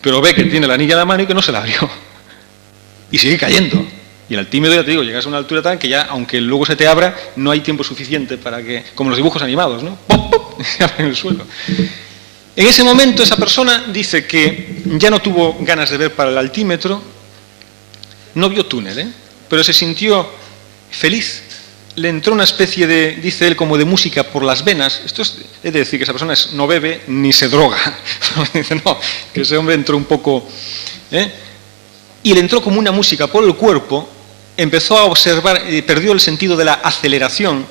pero ve que tiene la anilla en la mano y que no se la abrió. Y sigue cayendo. Y el altímetro, ya te digo, llegas a una altura tal que ya, aunque luego se te abra, no hay tiempo suficiente para que, como los dibujos animados, ¿no? ¡Pop, pop! Se abre en el suelo. En ese momento esa persona dice que ya no tuvo ganas de ver para el altímetro, no vio túnel, pero se sintió feliz. Le entró una especie de, dice él, como de música por las venas. Esto es de decir que esa persona no bebe ni se droga. Dice, no, que ese hombre entró un poco... Y le entró como una música por el cuerpo, empezó a observar, perdió el sentido de la aceleración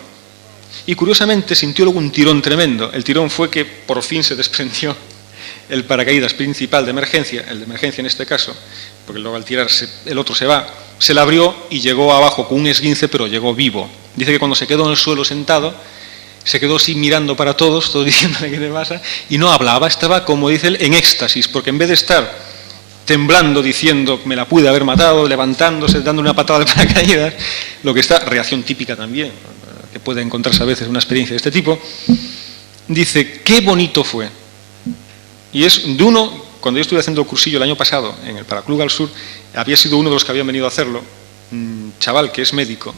y curiosamente sintió luego un tirón tremendo. El tirón fue que por fin se desprendió el paracaídas principal de emergencia, el de emergencia en este caso, porque luego al tirarse el otro se va, se la abrió y llegó abajo con un esguince, pero llegó vivo. Dice que cuando se quedó en el suelo sentado, se quedó así mirando para todos diciéndole qué te pasa, y no hablaba, estaba, como dice él, en éxtasis, porque en vez de estar temblando, diciendo me la pude haber matado, levantándose, dando una patada de paracaídas, lo que está, reacción típica también, que puede encontrarse a veces una experiencia de este tipo, dice, qué bonito fue. Y es de uno, cuando yo estuve haciendo el cursillo el año pasado en el Paraclub al Sur, había sido uno de los que habían venido a hacerlo, un chaval que es médico,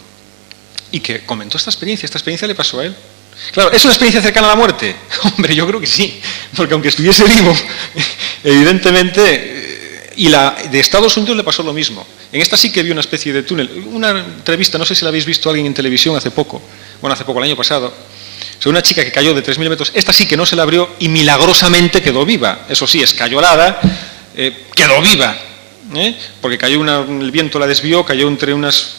y que comentó esta experiencia le pasó a él. Claro, ¿es una experiencia cercana a la muerte? Hombre, yo creo que sí, porque aunque estuviese vivo, evidentemente... Y la de Estados Unidos le pasó lo mismo. En esta sí que vi una especie de túnel. Una entrevista, no sé si la habéis visto alguien en televisión hace poco, el año pasado, sobre una chica que cayó de 3.000 metros. Esta sí que no se la abrió y milagrosamente quedó viva. Eso sí, escayolada, quedó viva. Porque cayó el viento la desvió, cayó entre unas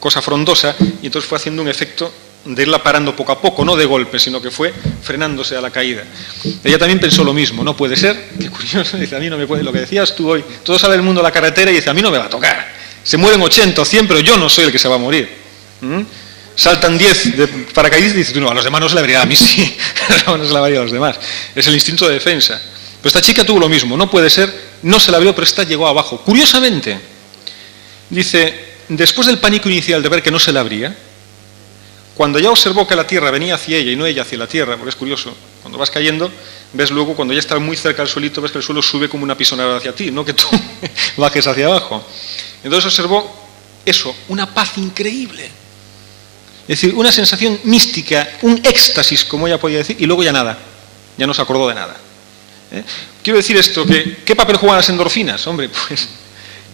cosa frondosa y entonces fue haciendo un efecto de irla parando poco a poco, no de golpe, sino que fue frenándose a la caída. Ella también pensó lo mismo, no puede ser, qué curioso, dice, a mí no me puede, lo que decías tú hoy, todo sale del mundo a la carretera y dice, a mí no me va a tocar, se mueren 80 o 100, pero yo no soy el que se va a morir. Saltan 10 de paracaidistas y dices, tú no, a los demás no se la habría, a mí sí, a los demás no se la habría a los demás, es el instinto de defensa. Pero esta chica tuvo lo mismo, no puede ser, no se la abrió, pero esta llegó abajo. Curiosamente, dice, después del pánico inicial de ver que no se la abría, cuando ya observó que la tierra venía hacia ella y no ella hacia la tierra, porque es curioso, cuando vas cayendo, ves luego, cuando ya estás muy cerca del suelito, ves que el suelo sube como una pisonada hacia ti, no que tú bajes hacia abajo. Entonces observó eso, una paz increíble. Es decir, una sensación mística, un éxtasis, como ella podía decir, y luego ya nada, ya no se acordó de nada. Quiero decir esto, que ¿qué papel juegan las endorfinas? Hombre, pues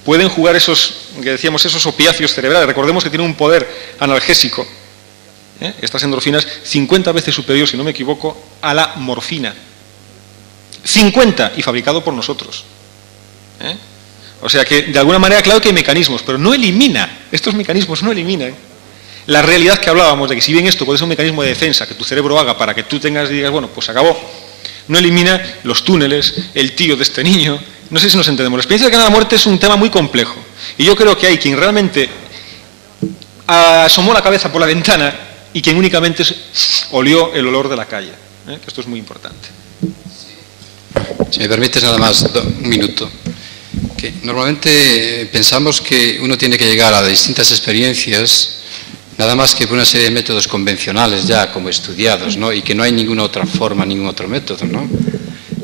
pueden jugar esos, que decíamos, esos opiáceos cerebrales. Recordemos que tienen un poder analgésico. Estas endorfinas 50 veces superior, si no me equivoco, a la morfina. 50, y fabricado por nosotros. O sea que, de alguna manera, claro que hay mecanismos, pero no elimina, estos mecanismos no eliminan la realidad que hablábamos, de que si bien esto puede ser un mecanismo de defensa que tu cerebro haga para que tú tengas y digas, bueno, pues acabó, no elimina los túneles, el tío de este niño, no sé si nos entendemos. La experiencia cercana a la muerte es un tema muy complejo, y yo creo que hay quien realmente asomó la cabeza por la ventana y quien únicamente olió el olor de la calle, que esto es muy importante. Si me permites nada más un minuto. Que normalmente pensamos que uno tiene que llegar a distintas experiencias nada más que por una serie de métodos convencionales ya como estudiados, ¿no? Y que no hay ninguna otra forma, ningún otro método, ¿no?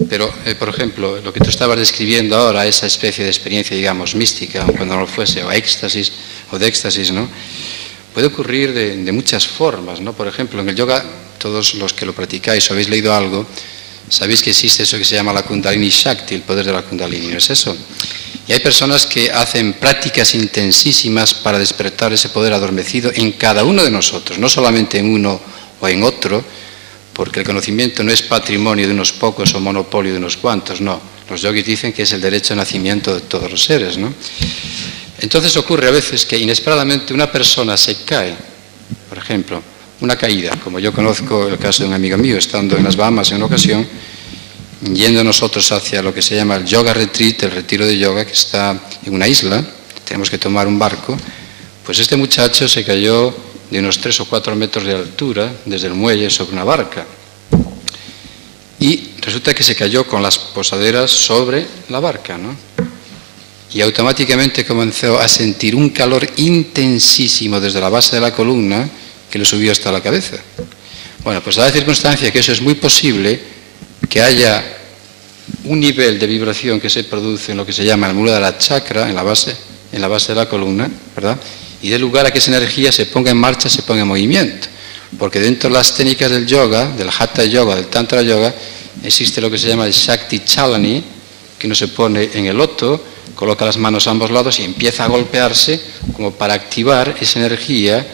Pero, por ejemplo, lo que tú estabas describiendo ahora, esa especie de experiencia, digamos, mística, cuando no lo fuese, o éxtasis, o de éxtasis, ¿no? Puede ocurrir de muchas formas, ¿no? Por ejemplo, en el yoga, todos los que lo practicáis o habéis leído algo, sabéis que existe eso que se llama la Kundalini Shakti, el poder de la Kundalini, ¿no es eso? Y hay personas que hacen prácticas intensísimas para despertar ese poder adormecido en cada uno de nosotros, no solamente en uno o en otro, porque el conocimiento no es patrimonio de unos pocos o monopolio de unos cuantos, no. Los yogis dicen que es el derecho de nacimiento de todos los seres, ¿no? Entonces ocurre a veces que inesperadamente una persona se cae, por ejemplo, una caída, como yo conozco el caso de un amigo mío, estando en las Bahamas en una ocasión, yendo nosotros hacia lo que se llama el Yoga Retreat, el retiro de yoga, que está en una isla, tenemos que tomar un barco, pues este muchacho se cayó de unos 3 o 4 metros de altura, desde el muelle sobre una barca, y resulta que se cayó con las posaderas sobre la barca, ¿no? Y automáticamente comenzó a sentir un calor intensísimo desde la base de la columna que le subió hasta la cabeza. Bueno, pues da la circunstancia que eso es muy posible que haya un nivel de vibración que se produce en lo que se llama el Muladhara chakra, en la base de la columna, ¿verdad? Y dé lugar a que esa energía se ponga en marcha, se ponga en movimiento. Porque dentro de las técnicas del yoga, del Hatha Yoga, del Tantra Yoga, existe lo que se llama el Shakti Chalani, que uno se pone en el loto, coloca las manos a ambos lados y empieza a golpearse como para activar esa energía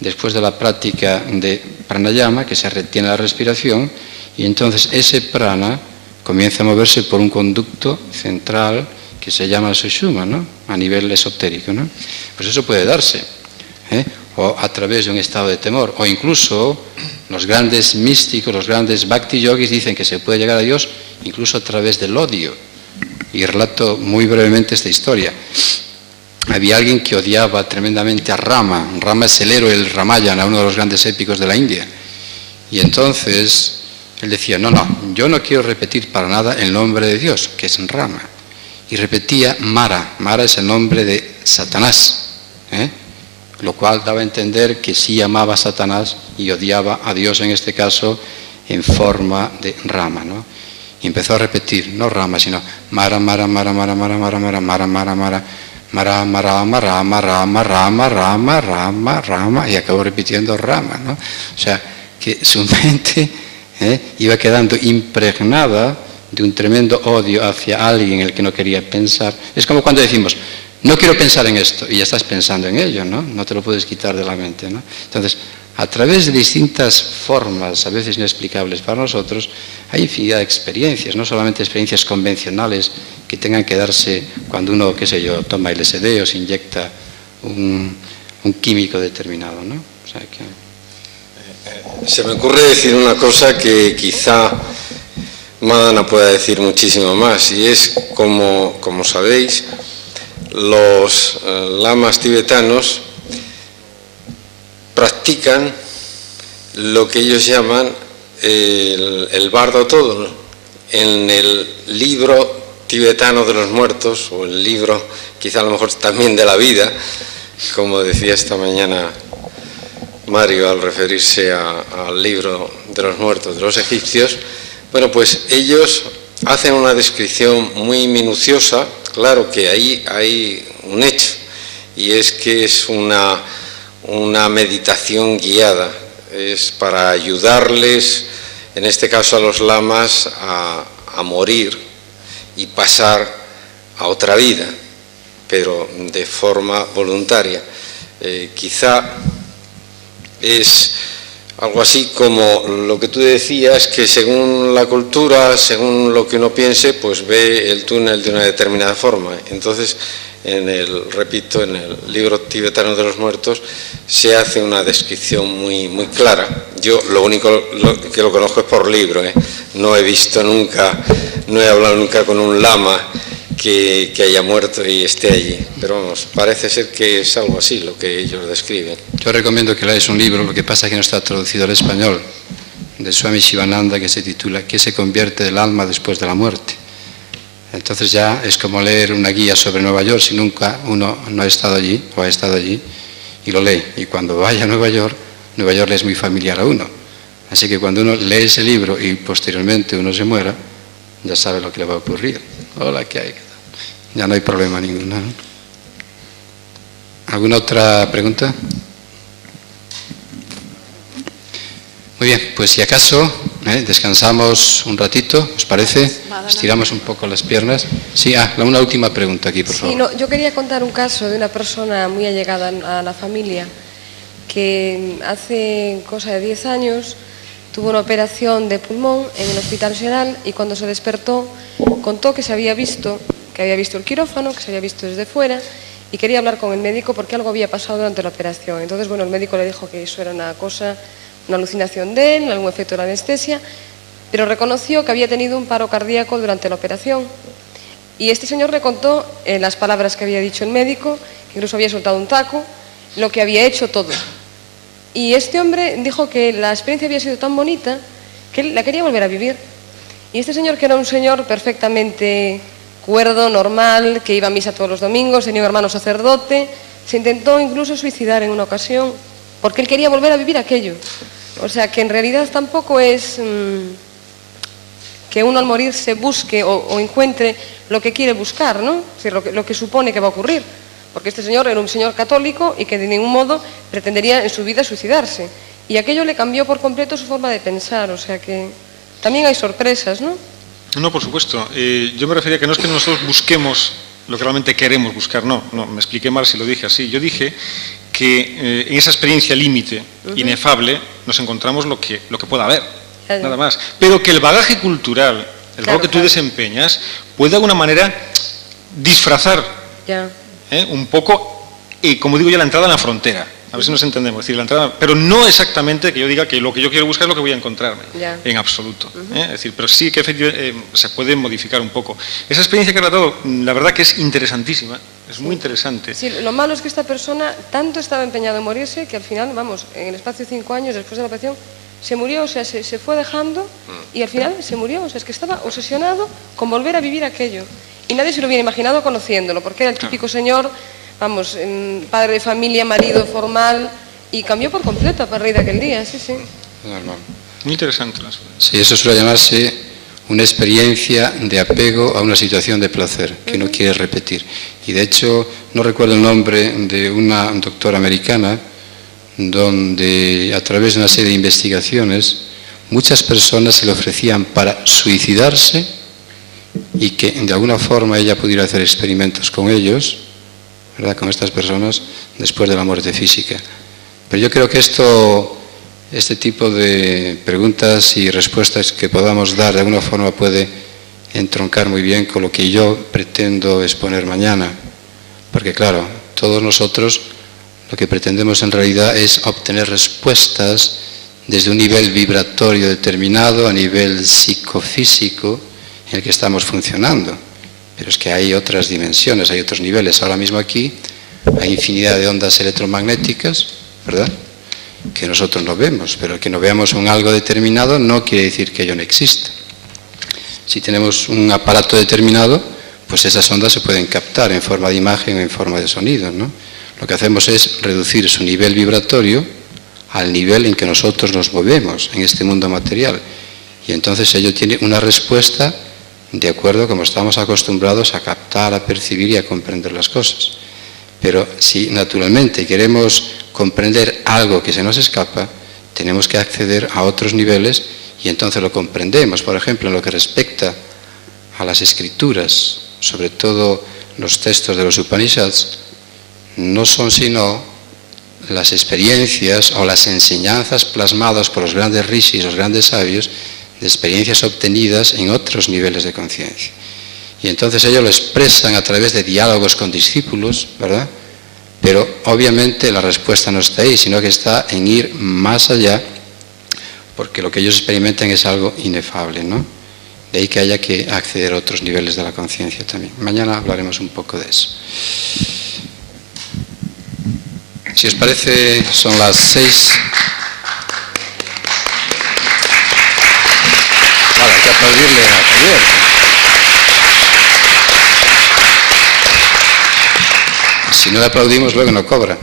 después de la práctica de pranayama, que se retiene la respiración, y entonces ese prana comienza a moverse por un conducto central que se llama sushumna, ¿no? A nivel esotérico, ¿no? Pues eso puede darse, o a través de un estado de temor, o incluso los grandes místicos, los grandes bhakti yogis dicen que se puede llegar a Dios incluso a través del odio. Y relato muy brevemente esta historia. Había alguien que odiaba tremendamente a Rama. Rama es el héroe del Ramayana, uno de los grandes épicos de la India. Y entonces él decía, no, yo no quiero repetir para nada el nombre de Dios, que es Rama. Y repetía Mara. Mara es el nombre de Satanás, lo cual daba a entender que sí amaba a Satanás y odiaba a Dios, en este caso, en forma de Rama, ¿no? Y empezó a repetir, no Rama, sino Mara, Mara, Mara, Mara, Mara, Mara, Mara, Mara, Mara, Mara, Rama, Rama, Rama, Rama, Rama, Rama, Rama, Rama, y acabó repitiendo Rama, ¿no? O sea, que su mente iba quedando impregnada de un tremendo odio hacia alguien en el que no quería pensar. Es como cuando decimos, no quiero pensar en esto, y ya estás pensando en ello, ¿no? No te lo puedes quitar de la mente, ¿no? Entonces, a través de distintas formas, a veces inexplicables para nosotros, hay infinidad de experiencias, no solamente experiencias convencionales que tengan que darse cuando uno, qué sé yo, toma LSD o se inyecta un químico determinado, ¿no? O sea que... Se me ocurre decir una cosa que quizá Madana pueda decir muchísimo más, y es, como sabéis, los lamas tibetanos practican lo que ellos llaman el bardo todo. En el libro tibetano de los muertos, o el libro quizá a lo mejor también de la vida, como decía esta mañana Mario al referirse al libro de los muertos de los egipcios, bueno, pues ellos hacen una descripción muy minuciosa. Claro que ahí hay un hecho, y es que es una meditación guiada, es para ayudarles, en este caso a los lamas, a morir y pasar a otra vida, pero de forma voluntaria. Quizá es algo así como lo que tú decías, que según la cultura, según lo que uno piense, pues ve el túnel de una determinada forma. Entonces, repito, en el libro tibetano de los muertos se hace una descripción muy, muy clara. Yo lo único que lo conozco es por libro, no he visto nunca, no he hablado nunca con un lama que haya muerto y esté allí, pero vamos, parece ser que es algo así lo que ellos describen. Yo recomiendo que leáis un libro, lo que pasa es que no está traducido al español, de Swami Shivananda, que se titula ¿Qué se convierte del alma después de la muerte? Entonces ya es como leer una guía sobre Nueva York si nunca uno no ha estado allí o ha estado allí, y lo lee. Y cuando vaya a Nueva York le es muy familiar a uno. Así que cuando uno lee ese libro y posteriormente uno se muera, ya sabe lo que le va a ocurrir. Hola, ¿qué hay? Ya no hay problema ninguno, ¿no? ¿Alguna otra pregunta? Muy bien, pues si acaso descansamos un ratito, ¿os parece? Estiramos un poco las piernas. Sí, una última pregunta aquí, por favor. Sí, no, yo quería contar un caso de una persona muy allegada a la familia que hace cosa de 10 años tuvo una operación de pulmón en el Hospital General, y cuando se despertó contó que había visto el quirófano, que se había visto desde fuera, y quería hablar con el médico porque algo había pasado durante la operación. Entonces, bueno, el médico le dijo que eso era una alucinación de él, algún efecto de la anestesia, pero reconoció que había tenido un paro cardíaco durante la operación. Y este señor le contó las palabras que había dicho el médico, que incluso había soltado un taco, lo que había hecho, todo. Y este hombre dijo que la experiencia había sido tan bonita que él la quería volver a vivir. Y este señor, que era un señor perfectamente cuerdo, normal, que iba a misa todos los domingos, tenía un hermano sacerdote, se intentó incluso suicidar en una ocasión, porque él quería volver a vivir aquello. O sea que en realidad tampoco es que uno al morir se busque o encuentre lo que quiere buscar, ¿no? Es decir, lo que supone que va a ocurrir. Porque este señor era un señor católico y que de ningún modo pretendería en su vida suicidarse. Y aquello le cambió por completo su forma de pensar, o sea que también hay sorpresas, ¿no? No, por supuesto. Yo me refería que no es que nosotros busquemos lo que realmente queremos buscar, no, me expliqué mal si lo dije así. Yo dije que en esa experiencia límite, inefable, nos encontramos lo que pueda haber, nada más. Pero que el bagaje cultural, el rol que tú desempeñas, puede de alguna manera disfrazar un poco, como digo yo, la entrada en la frontera. A ver si nos entendemos, es decir, la entrada, pero no exactamente que yo diga que lo que yo quiero buscar es lo que voy a encontrarme, en absoluto. Es decir, pero sí que efectivamente se puede modificar un poco. Esa experiencia que ha relatado, la verdad que es interesantísima, es muy interesante. Sí, lo malo es que esta persona tanto estaba empeñado en morirse que al final, vamos, en el espacio de 5 años después de la operación, se murió, o sea, se fue dejando y al final se murió, o sea, es que estaba obsesionado con volver a vivir aquello. Y nadie se lo hubiera imaginado conociéndolo, porque era el típico señor, vamos, padre de familia, marido formal, y cambió por completo a partir de aquel día, sí. Normal. Muy interesante. Sí, eso suele llamarse una experiencia de apego a una situación de placer, que no quiere repetir. Y de hecho, no recuerdo el nombre de una doctora americana, donde a través de una serie de investigaciones, muchas personas se le ofrecían para suicidarse y que de alguna forma ella pudiera hacer experimentos con ellos, ¿verdad?, con estas personas después de la muerte física. Pero yo creo que este tipo de preguntas y respuestas que podamos dar de alguna forma puede entroncar muy bien con lo que yo pretendo exponer mañana, porque claro, todos nosotros lo que pretendemos en realidad es obtener respuestas desde un nivel vibratorio determinado, a nivel psicofísico en el que estamos funcionando. Pero es que hay otras dimensiones, hay otros niveles. Ahora mismo aquí hay infinidad de ondas electromagnéticas, ¿verdad?, que nosotros no vemos, pero que no veamos un algo determinado no quiere decir que ello no exista. Si tenemos un aparato determinado, pues esas ondas se pueden captar en forma de imagen o en forma de sonido, ¿no? Lo que hacemos es reducir su nivel vibratorio al nivel en que nosotros nos movemos en este mundo material. Y entonces ello tiene una respuesta de acuerdo como estamos acostumbrados a captar, a percibir y a comprender las cosas. Pero si naturalmente queremos comprender algo que se nos escapa, tenemos que acceder a otros niveles y entonces lo comprendemos. Por ejemplo, en lo que respecta a las escrituras, sobre todo los textos de los Upanishads, no son sino las experiencias o las enseñanzas plasmadas por los grandes rishis, los grandes sabios, de experiencias obtenidas en otros niveles de conciencia. Y entonces ellos lo expresan a través de diálogos con discípulos, ¿verdad? Pero obviamente la respuesta no está ahí, sino que está en ir más allá, porque lo que ellos experimentan es algo inefable, ¿no? De ahí que haya que acceder a otros niveles de la conciencia también. Mañana hablaremos un poco de eso. Si os parece, son las 6. Vale, hay que aplaudirle a Javier. Si no le aplaudimos, luego no cobra.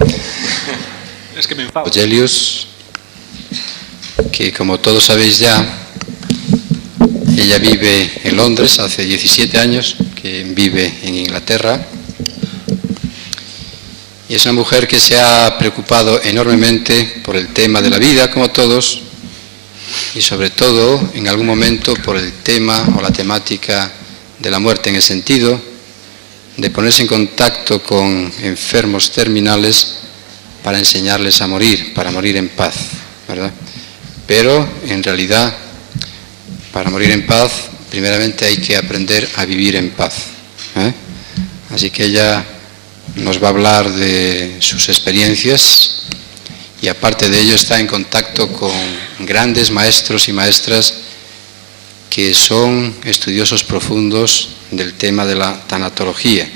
Es que me enfado. Rogelius, que como todos sabéis ya, ella vive en Londres, hace 17 años que vive en Inglaterra, y es una mujer que se ha preocupado enormemente por el tema de la vida, como todos, y sobre todo, en algún momento, por el tema o la temática de la muerte, en el sentido de ponerse en contacto con enfermos terminales para enseñarles a morir, para morir en paz, ¿verdad? Pero, en realidad, para morir en paz, primeramente hay que aprender a vivir en paz, ¿eh? Así que ella nos va a hablar de sus experiencias y aparte de ello está en contacto con grandes maestros y maestras que son estudiosos profundos del tema de la tanatología,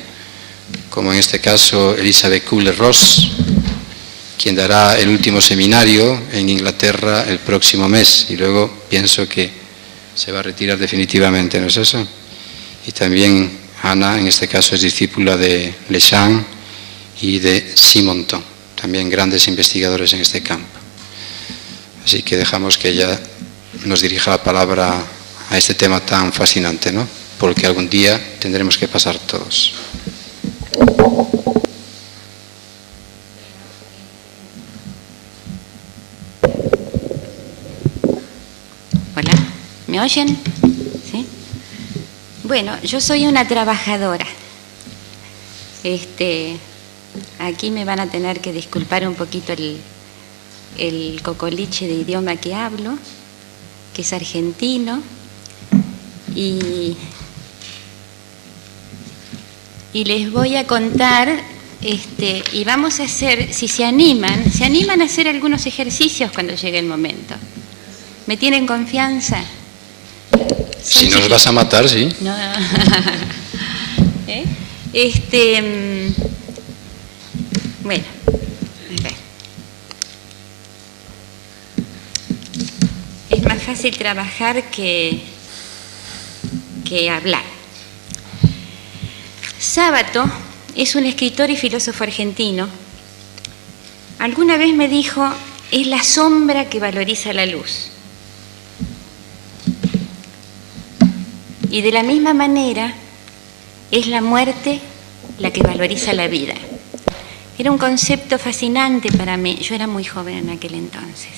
como en este caso Elizabeth Kubler-Ross, quien dará el último seminario en Inglaterra el próximo mes y luego pienso que se va a retirar definitivamente, ¿no es eso? Y también Ana, en este caso, es discípula de Lechant y de Simonton, también grandes investigadores en este campo. Así que dejamos que ella nos dirija la palabra a este tema tan fascinante, ¿no? Porque algún día tendremos que pasar todos. Hola, ¿me oyen? ¿Sí? Bueno, yo soy una trabajadora. Aquí me van a tener que disculpar un poquito el cocoliche de idioma que hablo, que es argentino, y les voy a contar, y vamos a hacer, si se animan a hacer algunos ejercicios cuando llegue el momento. ¿Me tienen confianza? Si nos vas a matar, sí. No. Bueno, a ver. Es más fácil trabajar que hablar. Sábato es un escritor y filósofo argentino. Alguna vez me dijo, es la sombra que valoriza la luz. Y de la misma manera, es la muerte la que valoriza la vida. Era un concepto fascinante para mí. Yo era muy joven en aquel entonces.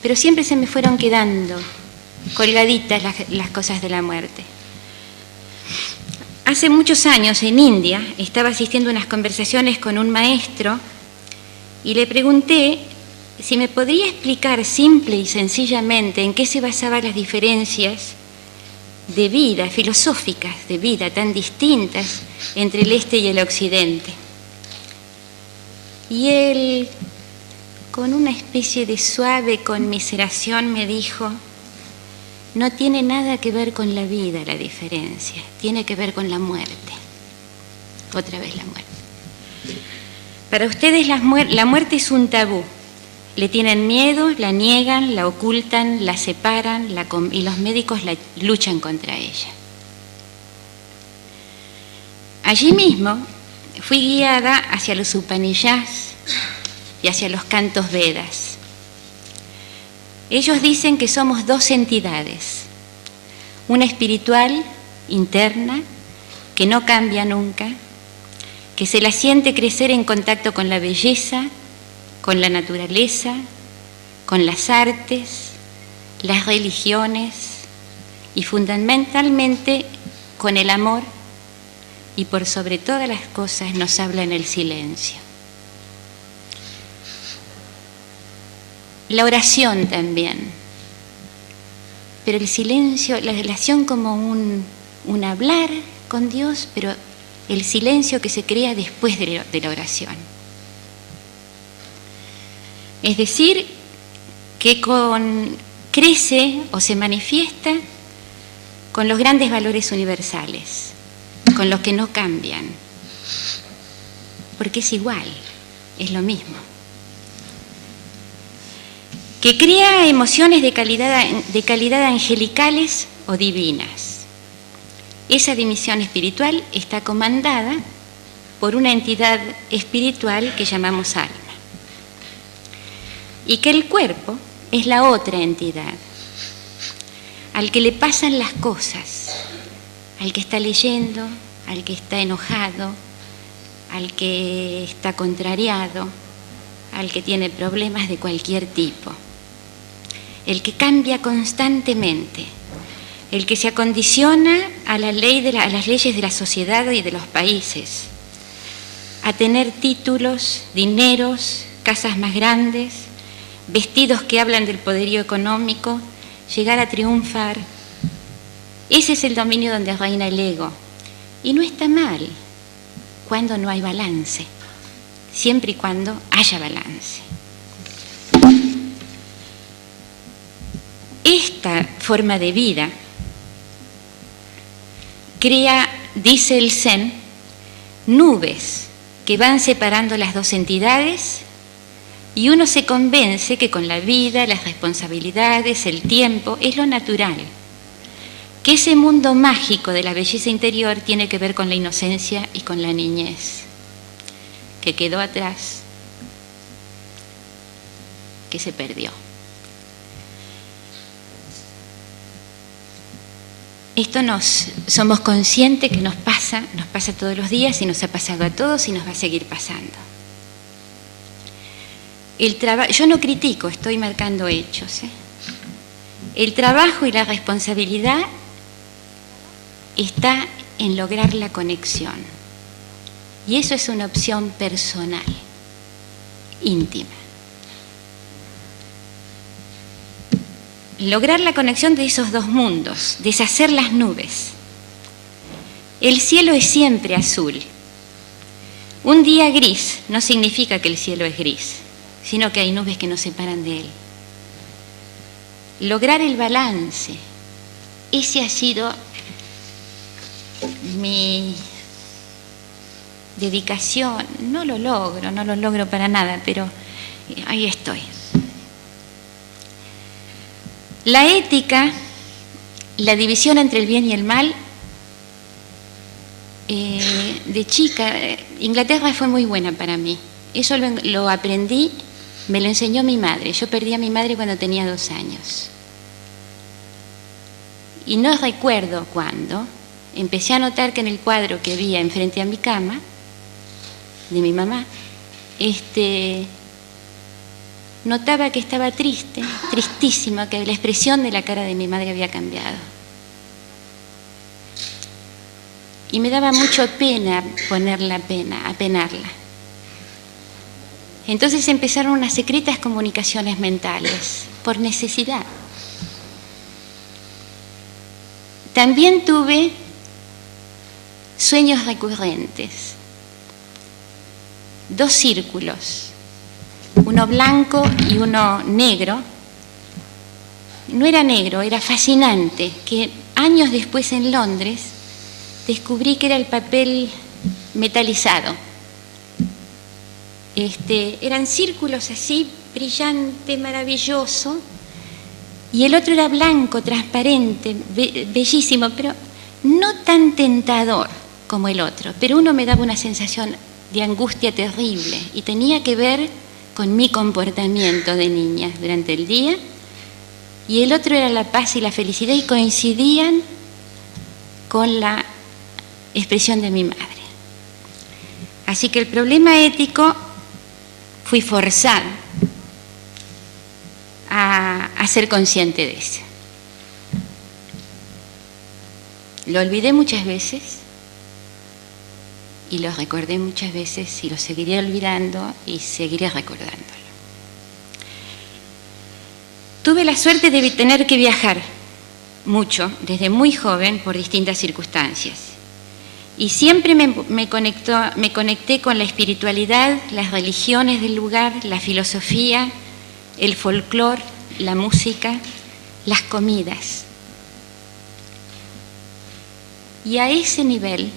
Pero siempre se me fueron quedando colgaditas las cosas de la muerte. Hace muchos años en India estaba asistiendo a unas conversaciones con un maestro y le pregunté si me podría explicar simple y sencillamente en qué se basaban las diferencias de vida, filosóficas de vida tan distintas entre el este y el occidente. Y él, con una especie de suave conmiseración, me dijo, no tiene nada que ver con la vida la diferencia, tiene que ver con la muerte. Otra vez la muerte. Para ustedes la muerte es un tabú. Le tienen miedo, la niegan, la ocultan, la separan y los médicos luchan contra ella. Allí mismo fui guiada hacia los Upanishads y hacia los cantos Vedas. Ellos dicen que somos dos entidades, una espiritual, interna, que no cambia nunca, que se la siente crecer en contacto con la belleza, con la naturaleza, con las artes, las religiones y fundamentalmente con el amor, y por sobre todas las cosas nos habla en el silencio. La oración también, pero el silencio, la relación como un hablar con Dios, pero el silencio que se crea después de la oración. Es decir, que crece o se manifiesta con los grandes valores universales, con los que no cambian, porque es igual, es lo mismo. Que crea emociones de calidad angelicales o divinas. Esa dimensión espiritual está comandada por una entidad espiritual que llamamos alma. Y que el cuerpo es la otra entidad, al que le pasan las cosas, al que está leyendo, al que está enojado, al que está contrariado, al que tiene problemas de cualquier tipo, el que cambia constantemente, el que se acondiciona a las leyes de la sociedad y de los países, a tener títulos, dineros, casas más grandes, vestidos que hablan del poderío económico, llegar a triunfar. Ese es el dominio donde reina el ego. Y no está mal cuando no hay balance, siempre y cuando haya balance. Esta forma de vida crea, dice el Zen, nubes que van separando las dos entidades y uno se convence que con la vida, las responsabilidades, el tiempo, es lo natural. Que ese mundo mágico de la belleza interior tiene que ver con la inocencia y con la niñez, que quedó atrás, que se perdió. esto somos conscientes que nos pasa todos los días y nos ha pasado a todos y nos va a seguir pasando. Yo no critico, estoy marcando hechos. El trabajo y la responsabilidad está en lograr la conexión. Y eso es una opción personal, íntima. Lograr la conexión de esos dos mundos, deshacer las nubes. El cielo es siempre azul. Un día gris no significa que el cielo es gris, sino que hay nubes que nos separan de él. Lograr el balance, ese ha sido mi dedicación. No lo logro para nada, pero ahí estoy. La ética, la división entre el bien y el mal, de chica, Inglaterra fue muy buena para mí. Eso lo aprendí, me lo enseñó mi madre. Yo perdí a mi madre cuando tenía 2 años. Y no recuerdo cuándo, empecé a notar que en el cuadro que había enfrente a mi cama, de mi mamá, notaba que estaba triste, tristísima, que la expresión de la cara de mi madre había cambiado. Y me daba mucho pena apenarla. Entonces empezaron unas secretas comunicaciones mentales, por necesidad. También tuve sueños recurrentes, 2 círculos, uno blanco y uno negro. No era negro, era fascinante, que años después en Londres descubrí que era el papel metalizado. Eran círculos así, brillante, maravilloso, y el otro era blanco, transparente, bellísimo, pero no tan tentador como el otro, pero uno me daba una sensación de angustia terrible y tenía que ver con mi comportamiento de niña durante el día, y el otro era la paz y la felicidad y coincidían con la expresión de mi madre. Así que el problema ético fui forzada a ser consciente de eso. Lo olvidé muchas veces y lo recordé muchas veces y lo seguiré olvidando y seguiré recordándolo. Tuve la suerte de tener que viajar mucho desde muy joven por distintas circunstancias y siempre me conecté con la espiritualidad, las religiones del lugar, la filosofía, el folclore, la música, las comidas. Y a ese nivel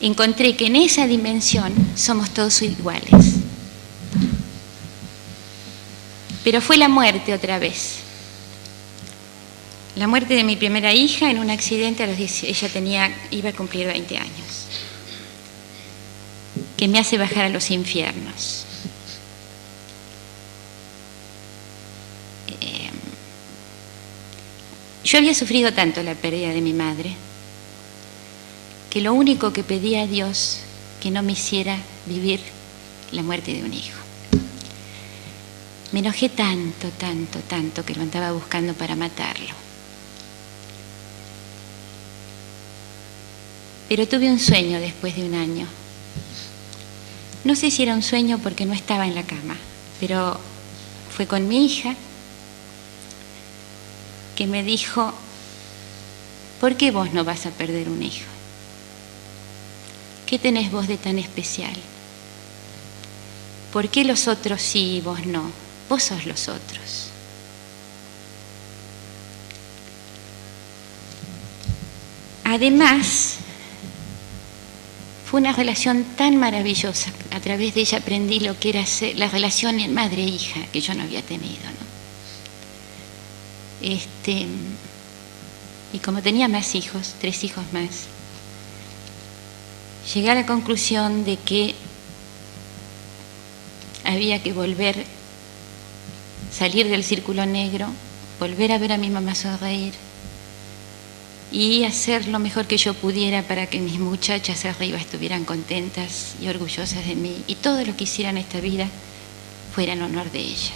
encontré que en esa dimensión somos todos iguales. Pero fue la muerte otra vez. La muerte de mi primera hija en un accidente a los 10, iba a cumplir 20 años, que me hace bajar a los infiernos. Yo había sufrido tanto la pérdida de mi madre que lo único que pedía a Dios que no me hiciera vivir la muerte de un hijo. Me enojé tanto que lo andaba buscando para matarlo. Pero tuve un sueño después de un año. No sé si era un sueño porque no estaba en la cama, pero fue con mi hija que me dijo: ¿por qué vos no vas a perder un hijo? ¿Qué tenés vos de tan especial? ¿Por qué los otros sí y vos no? Vos sos los otros. Además, fue una relación tan maravillosa. A través de ella aprendí lo que era la relación madre-hija que yo no había tenido, ¿no? Y como tenía más hijos, 3 hijos más, llegué a la conclusión de que había que salir del círculo negro, volver a ver a mi mamá sonreír, y hacer lo mejor que yo pudiera para que mis muchachas arriba estuvieran contentas y orgullosas de mí, y todo lo que hiciera en esta vida fuera en honor de ellas.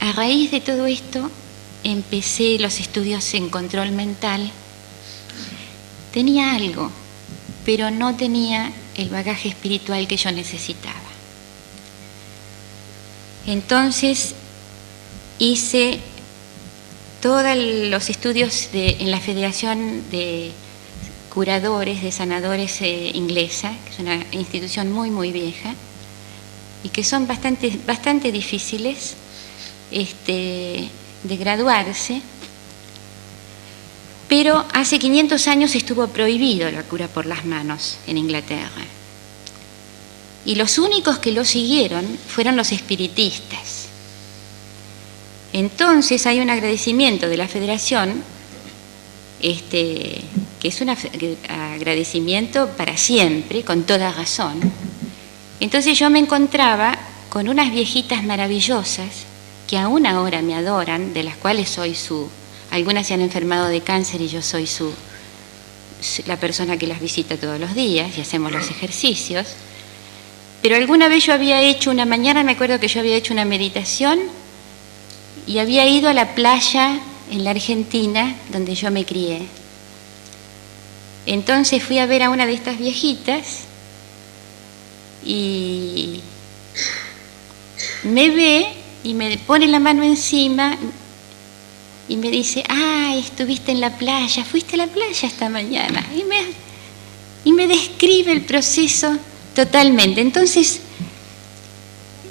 A raíz de todo esto, empecé los estudios en control mental. Tenía algo, pero no tenía el bagaje espiritual que yo necesitaba. Entonces hice todos los estudios en la Federación de Curadores, de Sanadores inglesa, que es una institución muy, muy vieja, y que son bastante difíciles de graduarse, pero hace 500 años estuvo prohibido la cura por las manos en Inglaterra. Y los únicos que lo siguieron fueron los espiritistas. Entonces hay un agradecimiento de la Federación, que es un agradecimiento para siempre, con toda razón. Entonces yo me encontraba con unas viejitas maravillosas que aún ahora me adoran, de las cuales soy algunas se han enfermado de cáncer y yo soy la persona que las visita todos los días y hacemos los ejercicios. Pero alguna vez yo había hecho una mañana, me acuerdo que yo había hecho una meditación y había ido a la playa en la Argentina, donde yo me crié. Entonces fui a ver a una de estas viejitas y me ve y me pone la mano encima y me dice: ¡ay, estuviste en la playa! ¿Fuiste a la playa esta mañana? Y me describe el proceso totalmente. Entonces,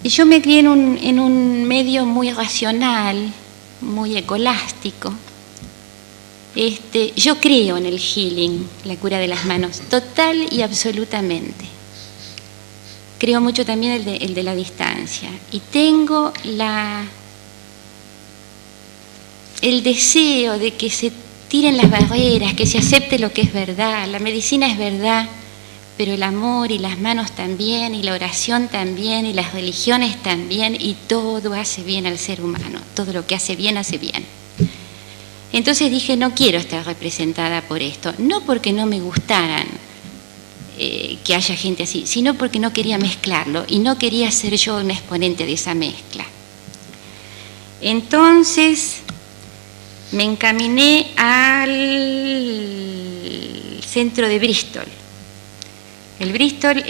yo me crié en un medio muy racional, muy ecolástico. Yo creo en el healing, la cura de las manos, total y absolutamente. Creo mucho también el de la distancia. Y tengo el deseo de que se tiren las barreras, que se acepte lo que es verdad. La medicina es verdad, pero el amor y las manos también, y la oración también, y las religiones también, y todo hace bien al ser humano. Todo lo que hace bien, hace bien. Entonces dije, no quiero estar representada por esto. No porque no me gustaran que haya gente así, sino porque no quería mezclarlo y no quería ser yo un exponente de esa mezcla. Entonces me encaminé al centro de Bristol. El Bristol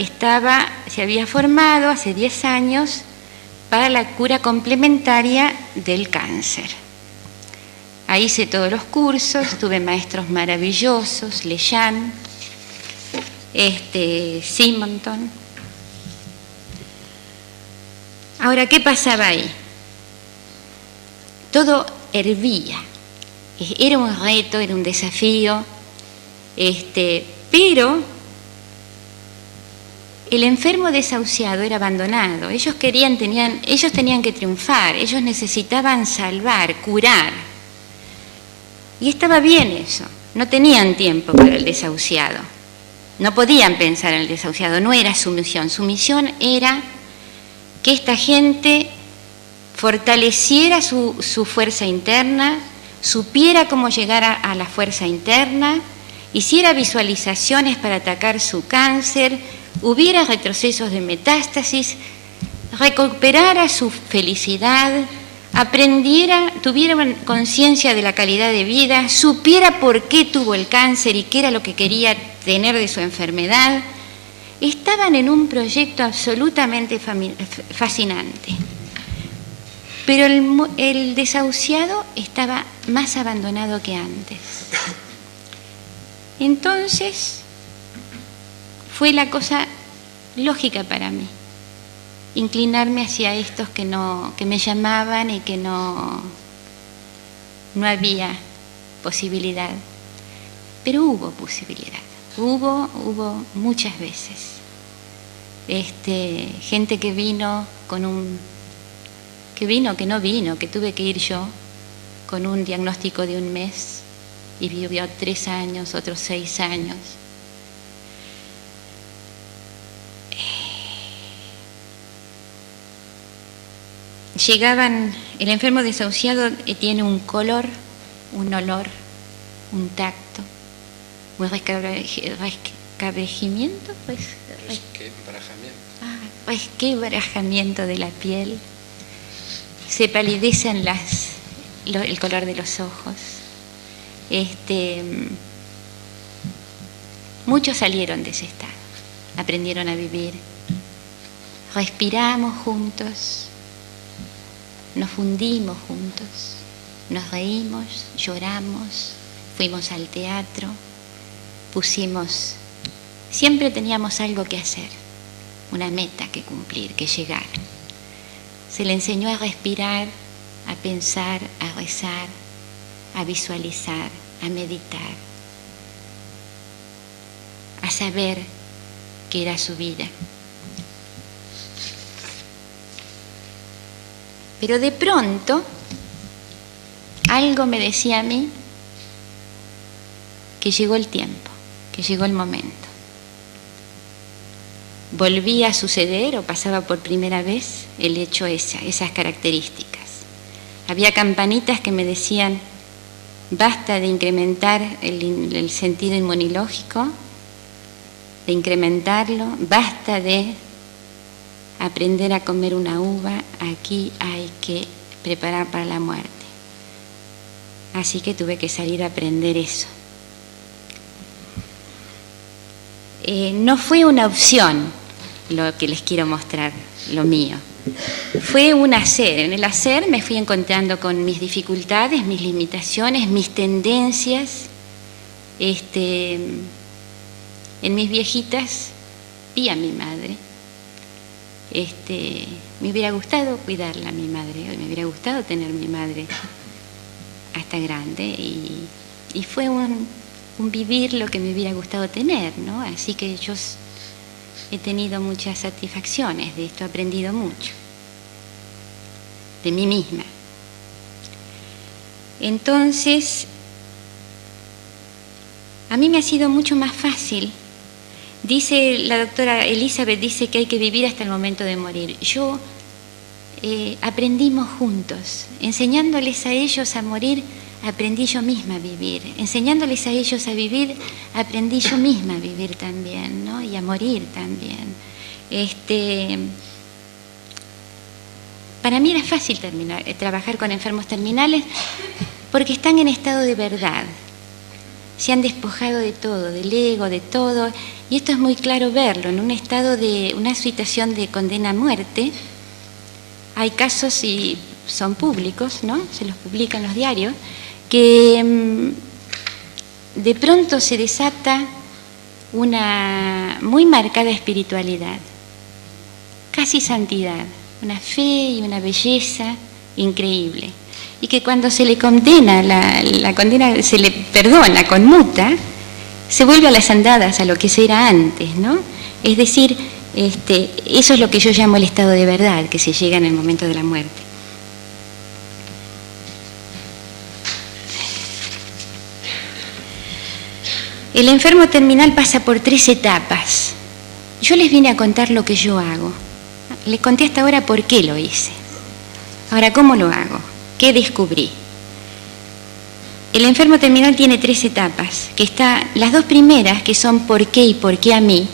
se había formado hace 10 años para la cura complementaria del cáncer. Ahí hice todos los cursos, tuve maestros maravillosos, Lejan, Simonton. Ahora, ¿qué pasaba ahí? Todo hervía. Era un reto, era un desafío, pero el enfermo desahuciado era abandonado. Ellos tenían que triunfar, ellos necesitaban salvar, curar. Y estaba bien eso. No tenían tiempo para el desahuciado. No podían pensar en el desahuciado, no era su misión. Su misión era que esta gente fortaleciera su fuerza interna, supiera cómo llegar a la fuerza interna, hiciera visualizaciones para atacar su cáncer, hubiera retrocesos de metástasis, recuperara su felicidad, tuviera conciencia de la calidad de vida, supiera por qué tuvo el cáncer y qué era lo que quería tener de su enfermedad. Estaban en un proyecto absolutamente fascinante. Pero el desahuciado estaba más abandonado que antes. Entonces, fue la cosa lógica para mí, inclinarme hacia estos que me llamaban y que no había posibilidad. Pero hubo posibilidad, hubo muchas veces. Gente que vino que no vino, que tuve que ir yo con un diagnóstico de 1 mes y vivió 3 años, otros 6 años. llegaban, el enfermo desahuciado tiene un color, un olor, un tacto, un resquebrajamiento, resquebrajamiento de la piel, se palidecen el color de los ojos. Muchos salieron de ese estado, aprendieron a vivir, respiramos juntos, nos fundimos juntos, nos reímos, lloramos, fuimos al teatro, siempre teníamos algo que hacer, una meta que cumplir, que llegar. Se le enseñó a respirar, a pensar, a rezar, a visualizar, a meditar, a saber qué era su vida. Pero de pronto, algo me decía a mí que llegó el tiempo, que llegó el momento. Volvía a suceder o pasaba por primera vez el hecho esas características. Había campanitas que me decían, basta de incrementar el sentido inmunológico, de incrementarlo, basta de aprender a comer una uva, aquí hay que preparar para la muerte. Así que tuve que salir a aprender eso. No fue una opción lo que les quiero mostrar, lo mío. Fue un hacer. En el hacer me fui encontrando con mis dificultades, mis limitaciones, mis tendencias. En mis viejitas vi a mi madre. Me hubiera gustado cuidarla a mi madre, me hubiera gustado tener mi madre hasta grande y fue un vivir lo que me hubiera gustado tener, ¿no? Así que yo he tenido muchas satisfacciones de esto, he aprendido mucho de mí misma. Entonces, a mí me ha sido mucho más fácil. Dice la doctora Elizabeth, dice que hay que vivir hasta el momento de morir. Yo aprendimos juntos, enseñándoles a ellos a morir, aprendí yo misma a vivir. Enseñándoles a ellos a vivir, aprendí yo misma a vivir también, ¿no? Y a morir también. Para mí era fácil trabajar con enfermos terminales porque están en estado de verdad. Se han despojado de todo, del ego, de todo. Y esto es muy claro verlo, en un estado de una situación de condena a muerte. Hay casos, y son públicos, ¿no? Se los publican los diarios, que de pronto se desata una muy marcada espiritualidad, casi santidad, una fe y una belleza increíble. Y que cuando se le condena, la condena se le perdona, conmuta, se vuelve a las andadas, a lo que se era antes, ¿no? Es decir, eso es lo que yo llamo el estado de verdad, que se llega en el momento de la muerte. El enfermo terminal pasa por 3 etapas. Yo les vine a contar lo que yo hago. Les conté hasta ahora por qué lo hice. Ahora, ¿cómo lo hago? ¿Qué descubrí? El enfermo terminal tiene 3 etapas, las 2 primeras, que son por qué y por qué a mí,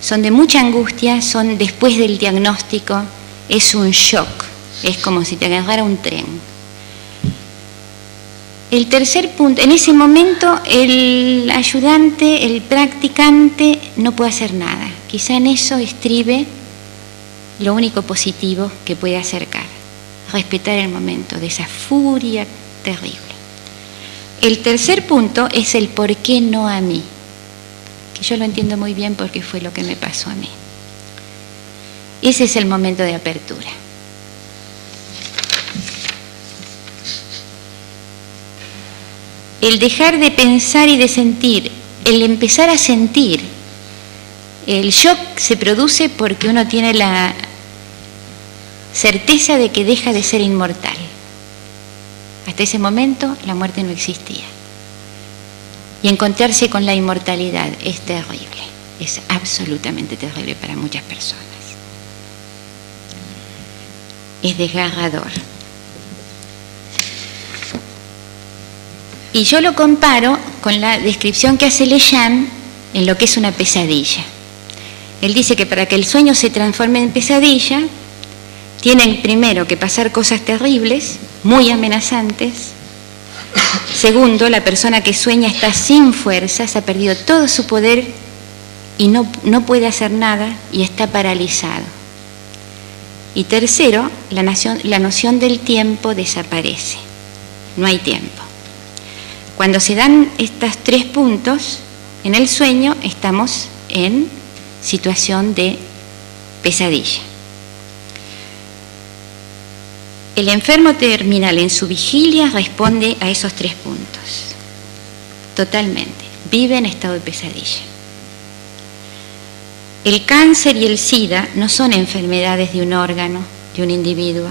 son de mucha angustia, son después del diagnóstico, es un shock, es como si te agarrara un tren. El tercer punto, en ese momento el ayudante, el practicante no puede hacer nada. Quizá en eso estribe lo único positivo que puede acercar, respetar el momento de esa furia terrible. El tercer punto es el por qué no a mí, que yo lo entiendo muy bien porque fue lo que me pasó a mí. Ese es el momento de apertura. El dejar de pensar y de sentir, el empezar a sentir. El shock se produce porque uno tiene la certeza de que deja de ser inmortal. Hasta ese momento la muerte no existía. Y encontrarse con la inmortalidad es terrible, es absolutamente terrible para muchas personas. es desgarrador. Y yo lo comparo con la descripción que hace Leján en lo que es una pesadilla. Él dice que para que el sueño se transforme en pesadilla, tienen primero que pasar cosas terribles, muy amenazantes. Segundo, la persona que sueña está sin fuerzas, ha perdido todo su poder y no puede hacer nada y está paralizado. Y tercero, la noción del tiempo desaparece. No hay tiempo. Cuando se dan estos 3 puntos, en el sueño estamos en situación de pesadilla. El enfermo terminal en su vigilia responde a esos 3 puntos. Totalmente. Vive en estado de pesadilla. El cáncer y el SIDA no son enfermedades de un órgano, de un individuo.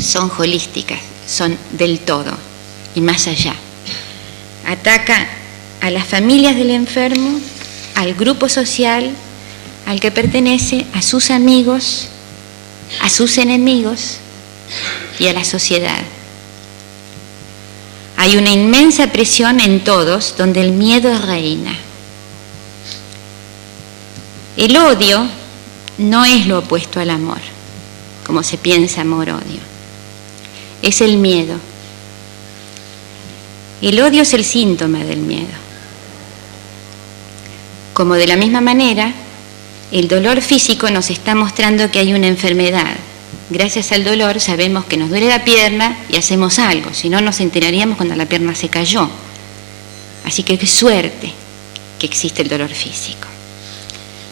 Son holísticas, son del todo y más allá. Ataca a las familias del enfermo, al grupo social al que pertenece, a sus amigos, a sus enemigos y a la sociedad. Hay una inmensa presión en todos donde el miedo reina. El odio no es lo opuesto al amor, como se piensa amor-odio. Es el miedo. El odio es el síntoma del miedo. Como de la misma manera, el dolor físico nos está mostrando que hay una enfermedad. Gracias al dolor sabemos que nos duele la pierna y hacemos algo, si no nos enteraríamos cuando la pierna se cayó. Así que qué suerte que existe el dolor físico,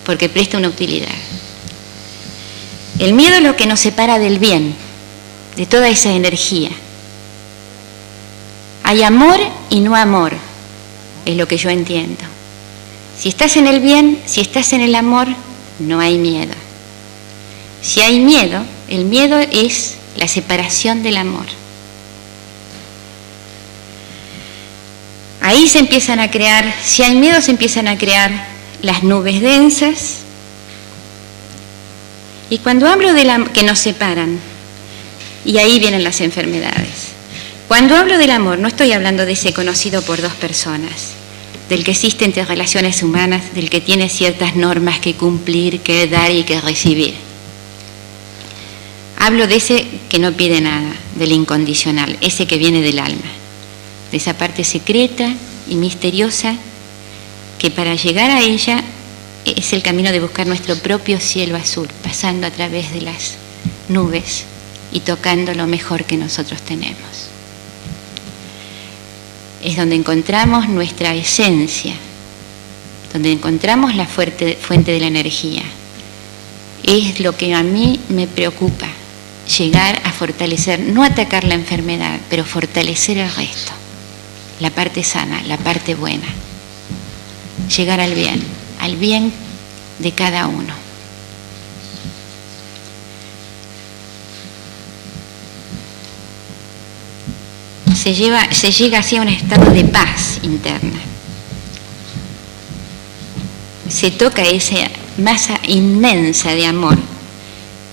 porque presta una utilidad. El miedo es lo que nos separa del bien, de toda esa energía. Hay amor y no amor, es lo que yo entiendo. Si estás en el bien, si estás en el amor, no hay miedo. Si hay miedo, el miedo es la separación del amor. Ahí se empiezan a crear, si hay miedo se empiezan a crear las nubes densas. Y cuando hablo de que nos separan, y ahí vienen las enfermedades. Cuando hablo del amor, no estoy hablando de ese conocido por 2 personas, del que existe entre relaciones humanas, del que tiene ciertas normas que cumplir, que dar y que recibir. Hablo de ese que no pide nada, del incondicional, ese que viene del alma, de esa parte secreta y misteriosa que para llegar a ella es el camino de buscar nuestro propio cielo azul, pasando a través de las nubes y tocando lo mejor que nosotros tenemos. Es donde encontramos nuestra esencia, donde encontramos la fuente de la energía. Es lo que a mí me preocupa, llegar a fortalecer, no atacar la enfermedad, pero fortalecer el resto, la parte sana, la parte buena. Llegar al bien de cada uno. Se llega hacia un estado de paz interna. Se toca esa masa inmensa de amor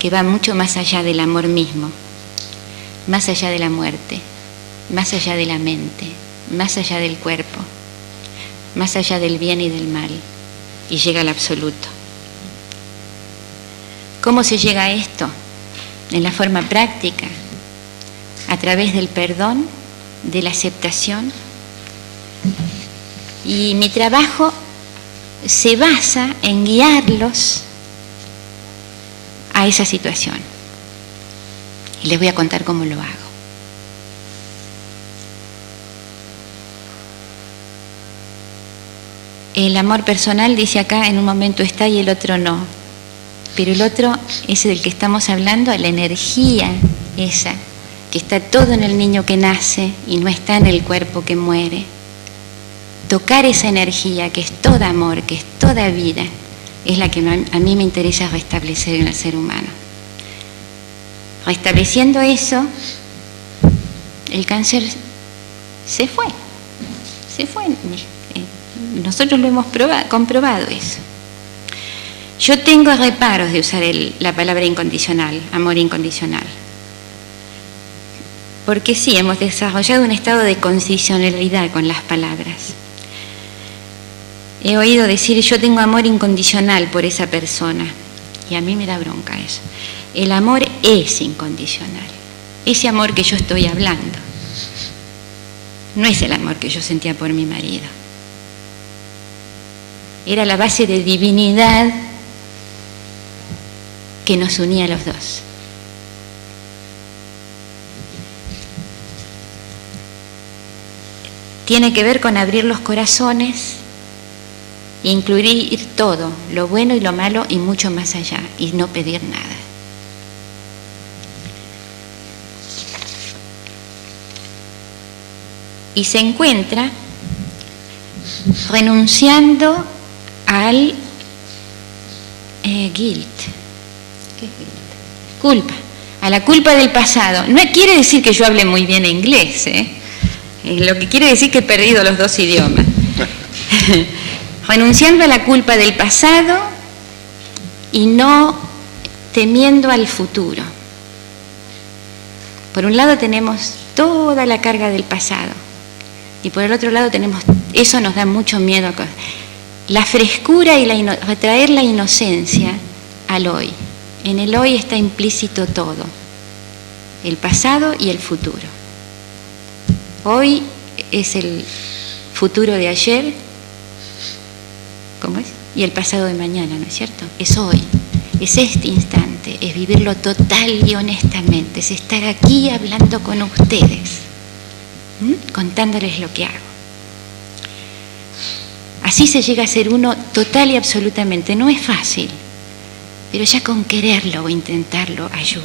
que va mucho más allá del amor mismo, más allá de la muerte, más allá de la mente, más allá del cuerpo, más allá del bien y del mal, y llega al absoluto. ¿Cómo se llega a esto? En la forma práctica, a través del perdón, de la aceptación. Y mi trabajo se basa en guiarlos a esa situación. Y les voy a contar cómo lo hago. El amor personal, dice acá, en un momento está y el otro no. Pero el otro, ese del que estamos hablando, la energía esa, que está todo en el niño que nace y no está en el cuerpo que muere. Tocar esa energía que es toda amor, que es toda vida, es la que a mí me interesa restablecer en el ser humano. Restableciendo eso, el cáncer se fue. Nosotros lo hemos comprobado eso. Yo tengo reparos de usar la palabra incondicional, amor incondicional. Porque sí, hemos desarrollado un estado de condicionalidad con las palabras. He oído decir, yo tengo amor incondicional por esa persona. Y a mí me da bronca eso. El amor es incondicional. Ese amor que yo estoy hablando no es el amor que yo sentía por mi marido. Era la base de divinidad que nos unía a los dos. Tiene que ver con abrir los corazones e incluir todo, lo bueno y lo malo y mucho más allá, y no pedir nada. Y se encuentra renunciando al guilt. ¿Qué es guilt? Culpa, a la culpa del pasado. No quiere decir que yo hable muy bien inglés, lo que quiere decir que he perdido los dos idiomas. Renunciando a la culpa del pasado y no temiendo al futuro. Por un lado tenemos toda la carga del pasado y por el otro lado tenemos, eso nos da mucho miedo, la frescura y retraer la inocencia al hoy. En el hoy está implícito todo, el pasado y el futuro. Hoy es el futuro de ayer, ¿cómo es? Y el pasado de mañana, ¿no es cierto? Es hoy, es este instante, es vivirlo total y honestamente, es estar aquí hablando con ustedes, contándoles lo que hago. Así se llega a ser uno total y absolutamente. No es fácil, pero ya con quererlo o intentarlo ayuda.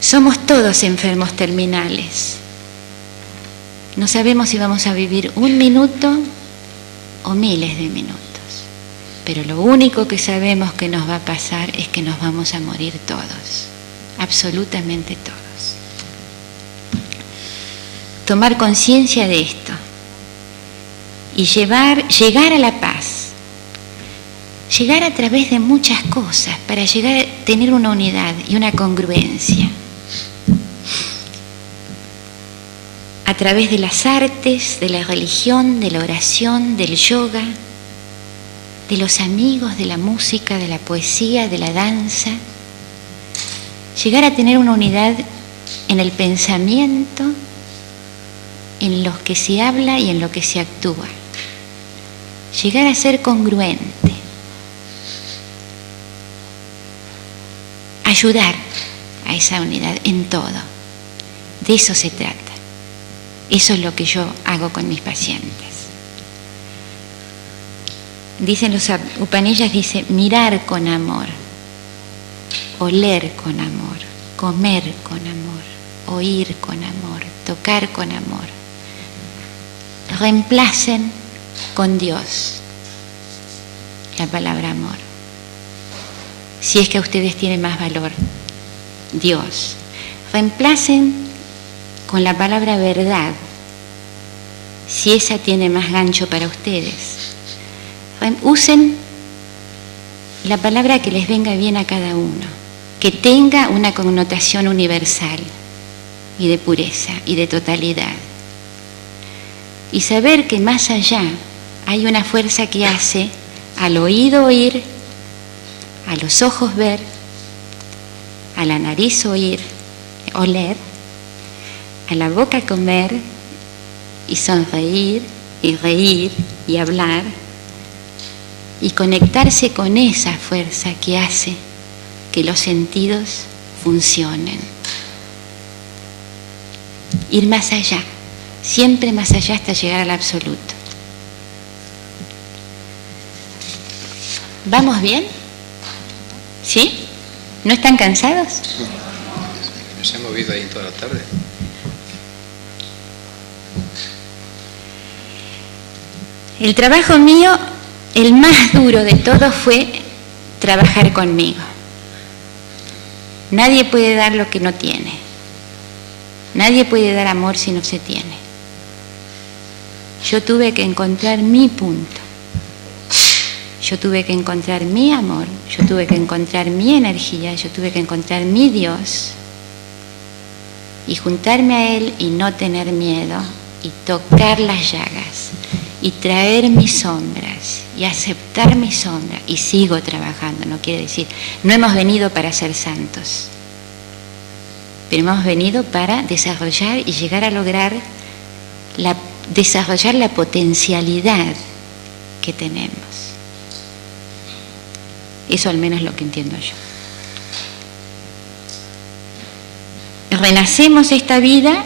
Somos todos enfermos terminales. No sabemos si vamos a vivir 1 minuto o miles de minutos. Pero lo único que sabemos que nos va a pasar es que nos vamos a morir todos. Absolutamente todos. Tomar conciencia de esto y llegar a la paz. Llegar a través de muchas cosas para llegar a tener una unidad y una congruencia. A través de las artes, de la religión, de la oración, del yoga, de los amigos, de la música, de la poesía, de la danza. Llegar a tener una unidad en el pensamiento, en lo que se habla y en lo que se actúa. Llegar a ser congruente. Ayudar a esa unidad en todo. De eso se trata. Eso es lo que yo hago con mis pacientes. Dicen los Upanishads, dice mirar con amor, oler con amor, comer con amor, oír con amor, tocar con amor. Reemplacen con Dios la palabra amor. Si es que a ustedes tienen más valor, Dios. Reemplacen con la palabra verdad, si esa tiene más gancho para ustedes. Usen la palabra que les venga bien a cada uno, que tenga una connotación universal y de pureza y de totalidad. Y saber que más allá hay una fuerza que hace al oído oír, a los ojos ver, a la nariz oír, oler, a la boca comer y sonreír y reír y hablar y conectarse con esa fuerza que hace que los sentidos funcionen. Ir más allá, siempre más allá hasta llegar al absoluto. ¿Vamos bien? ¿Sí? ¿No están cansados? Nos hemos movido ahí toda la tarde. El trabajo mío, el más duro de todo, fue trabajar conmigo. Nadie puede dar lo que no tiene. Nadie puede dar amor si no se tiene. Yo tuve que encontrar mi punto. Yo tuve que encontrar mi amor, yo tuve que encontrar mi energía, yo tuve que encontrar mi Dios y juntarme a Él y no tener miedo y tocar las llagas y traer mis sombras y aceptar mis sombras. Y sigo trabajando, no quiere decir, no hemos venido para ser santos, pero hemos venido para desarrollar y llegar a lograr desarrollar la potencialidad que tenemos. Eso al menos es lo que entiendo yo. Renacemos esta vida,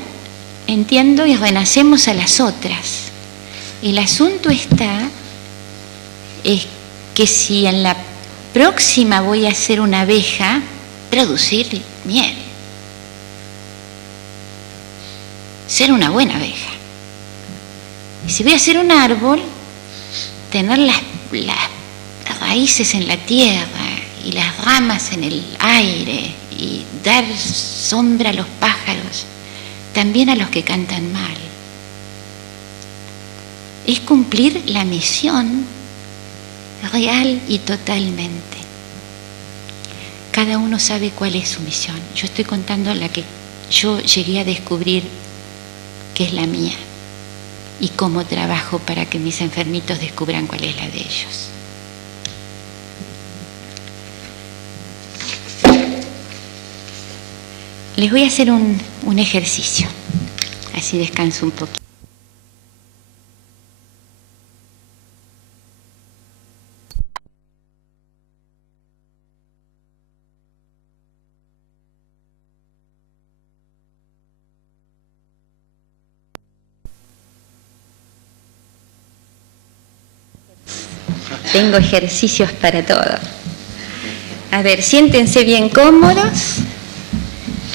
entiendo, y renacemos a las otras. El asunto está es que si en la próxima voy a ser una abeja, producir miel. Ser una buena abeja. Y si voy a ser un árbol, tener las raíces en la tierra y las ramas en el aire y dar sombra a los pájaros, también a los que cantan mal. Es cumplir la misión real y totalmente. Cada uno sabe cuál es su misión. Yo estoy contando la que yo llegué a descubrir que es la mía y cómo trabajo para que mis enfermitos descubran cuál es la de ellos. Les voy a hacer un ejercicio, así descanso un poquito. Tengo ejercicios para todo. A ver, siéntense bien cómodos.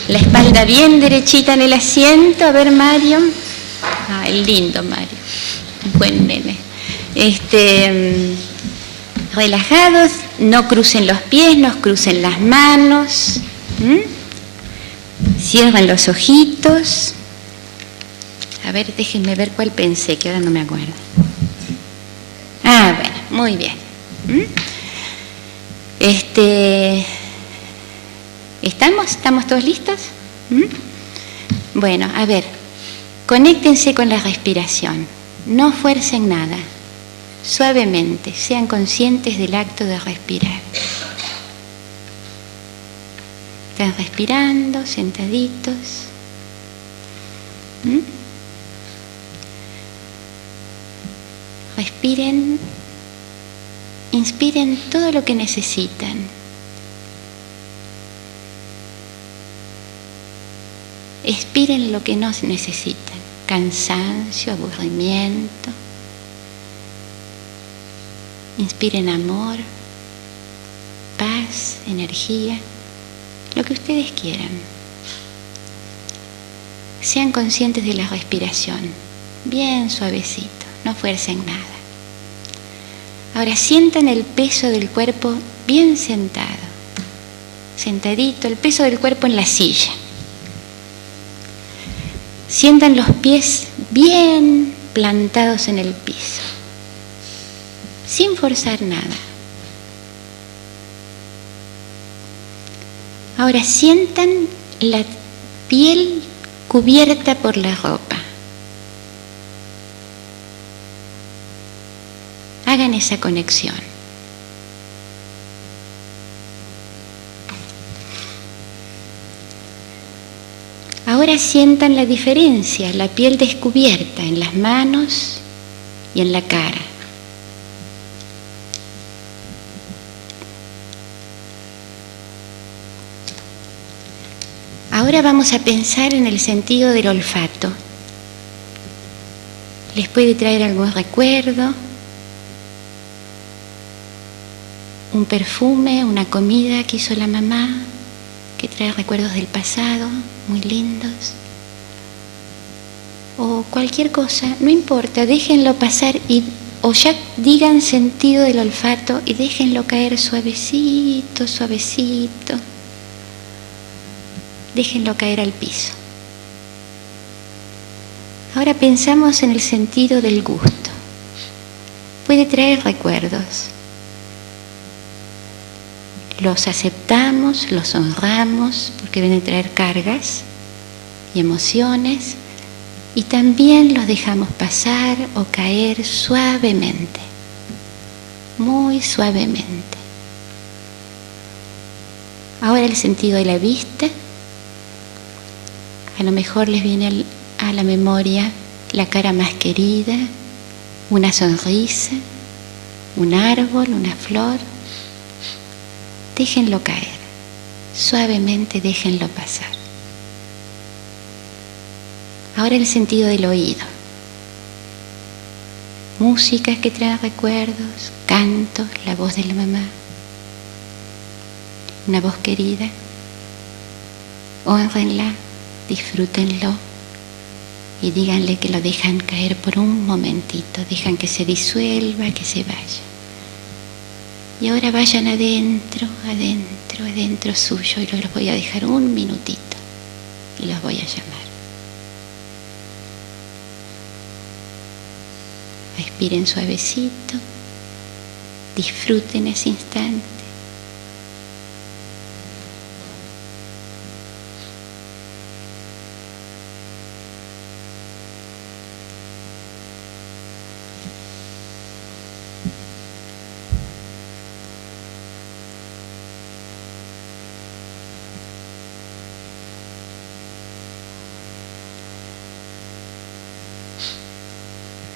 La espalda bien derechita en el asiento. A ver, Mario. Ah, el lindo Mario. Buen nene. Relajados, no crucen los pies, no crucen las manos. Cierran los ojitos. A ver, déjenme ver cuál pensé, que ahora no me acuerdo. Ah, bueno, muy bien. ¿Estamos todos listos? Bueno, a ver, conéctense con la respiración, no fuercen nada, suavemente, sean conscientes del acto de respirar. Están respirando, sentaditos. Respiren, inspiren todo lo que necesitan. Expiren lo que no necesitan, cansancio, aburrimiento. Inspiren amor, paz, energía, lo que ustedes quieran. Sean conscientes de la respiración, bien suavecito, no fuercen nada. Ahora sientan el peso del cuerpo bien sentado, sentadito, el peso del cuerpo en la silla. Sientan los pies bien plantados en el piso, sin forzar nada. Ahora sientan la piel cubierta por la ropa. Hagan esa conexión. Ahora sientan la diferencia, la piel descubierta en las manos y en la cara. Ahora vamos a pensar en el sentido del olfato. ¿Les puede traer algún recuerdo? Un perfume, una comida que hizo la mamá, que trae recuerdos del pasado, muy lindos. O cualquier cosa, no importa, déjenlo pasar o ya digan sentido del olfato y déjenlo caer suavecito, suavecito. Déjenlo caer al piso. Ahora pensamos en el sentido del gusto. Puede traer recuerdos. los aceptamos, los honramos, porque deben traer cargas y emociones, y también los dejamos pasar o caer suavemente, muy suavemente. Ahora el sentido de la vista, a lo mejor les viene a la memoria la cara más querida, una sonrisa, un árbol, una flor. Déjenlo caer, suavemente déjenlo pasar. Ahora el sentido del oído. Músicas que traen recuerdos, cantos, la voz de la mamá. Una voz querida. Hónrenla, disfrútenlo y díganle que lo dejan caer por un momentito, dejan que se disuelva, que se vaya. Y ahora vayan adentro, adentro, adentro suyo, y los voy a dejar un minutito y los voy a llamar. Respiren suavecito, disfruten ese instante.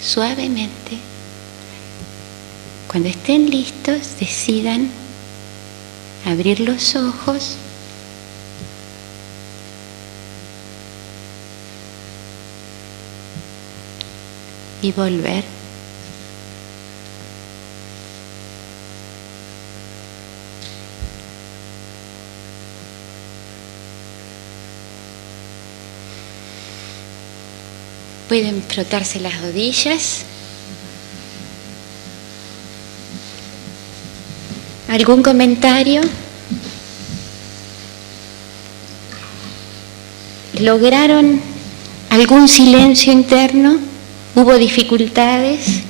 Suavemente, cuando estén listos, decidan abrir los ojos y volver. Pueden frotarse las rodillas. ¿Algún comentario? ¿Lograron algún silencio interno? ¿Hubo dificultades?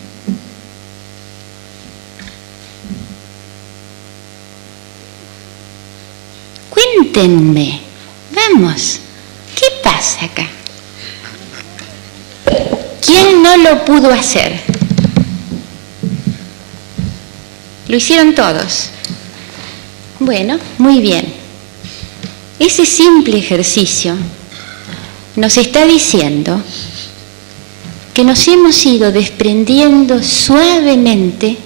Cuéntenme. Vamos. ¿Qué pasa acá? ¿Quién no lo pudo hacer? Lo hicieron todos. Bueno, muy bien. Ese simple ejercicio nos está diciendo que nos hemos ido desprendiendo suavemente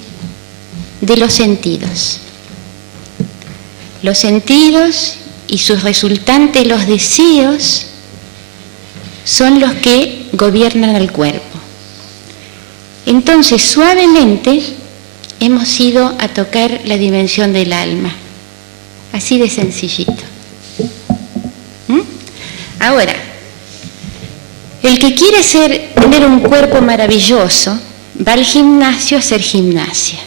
de los sentidos. Los sentidos y sus resultantes, los deseos, son los que gobiernan al cuerpo. Entonces, suavemente hemos ido a tocar la dimensión del alma. Así de sencillito. Ahora, el que quiere tener un cuerpo maravilloso, va al gimnasio a hacer gimnasia.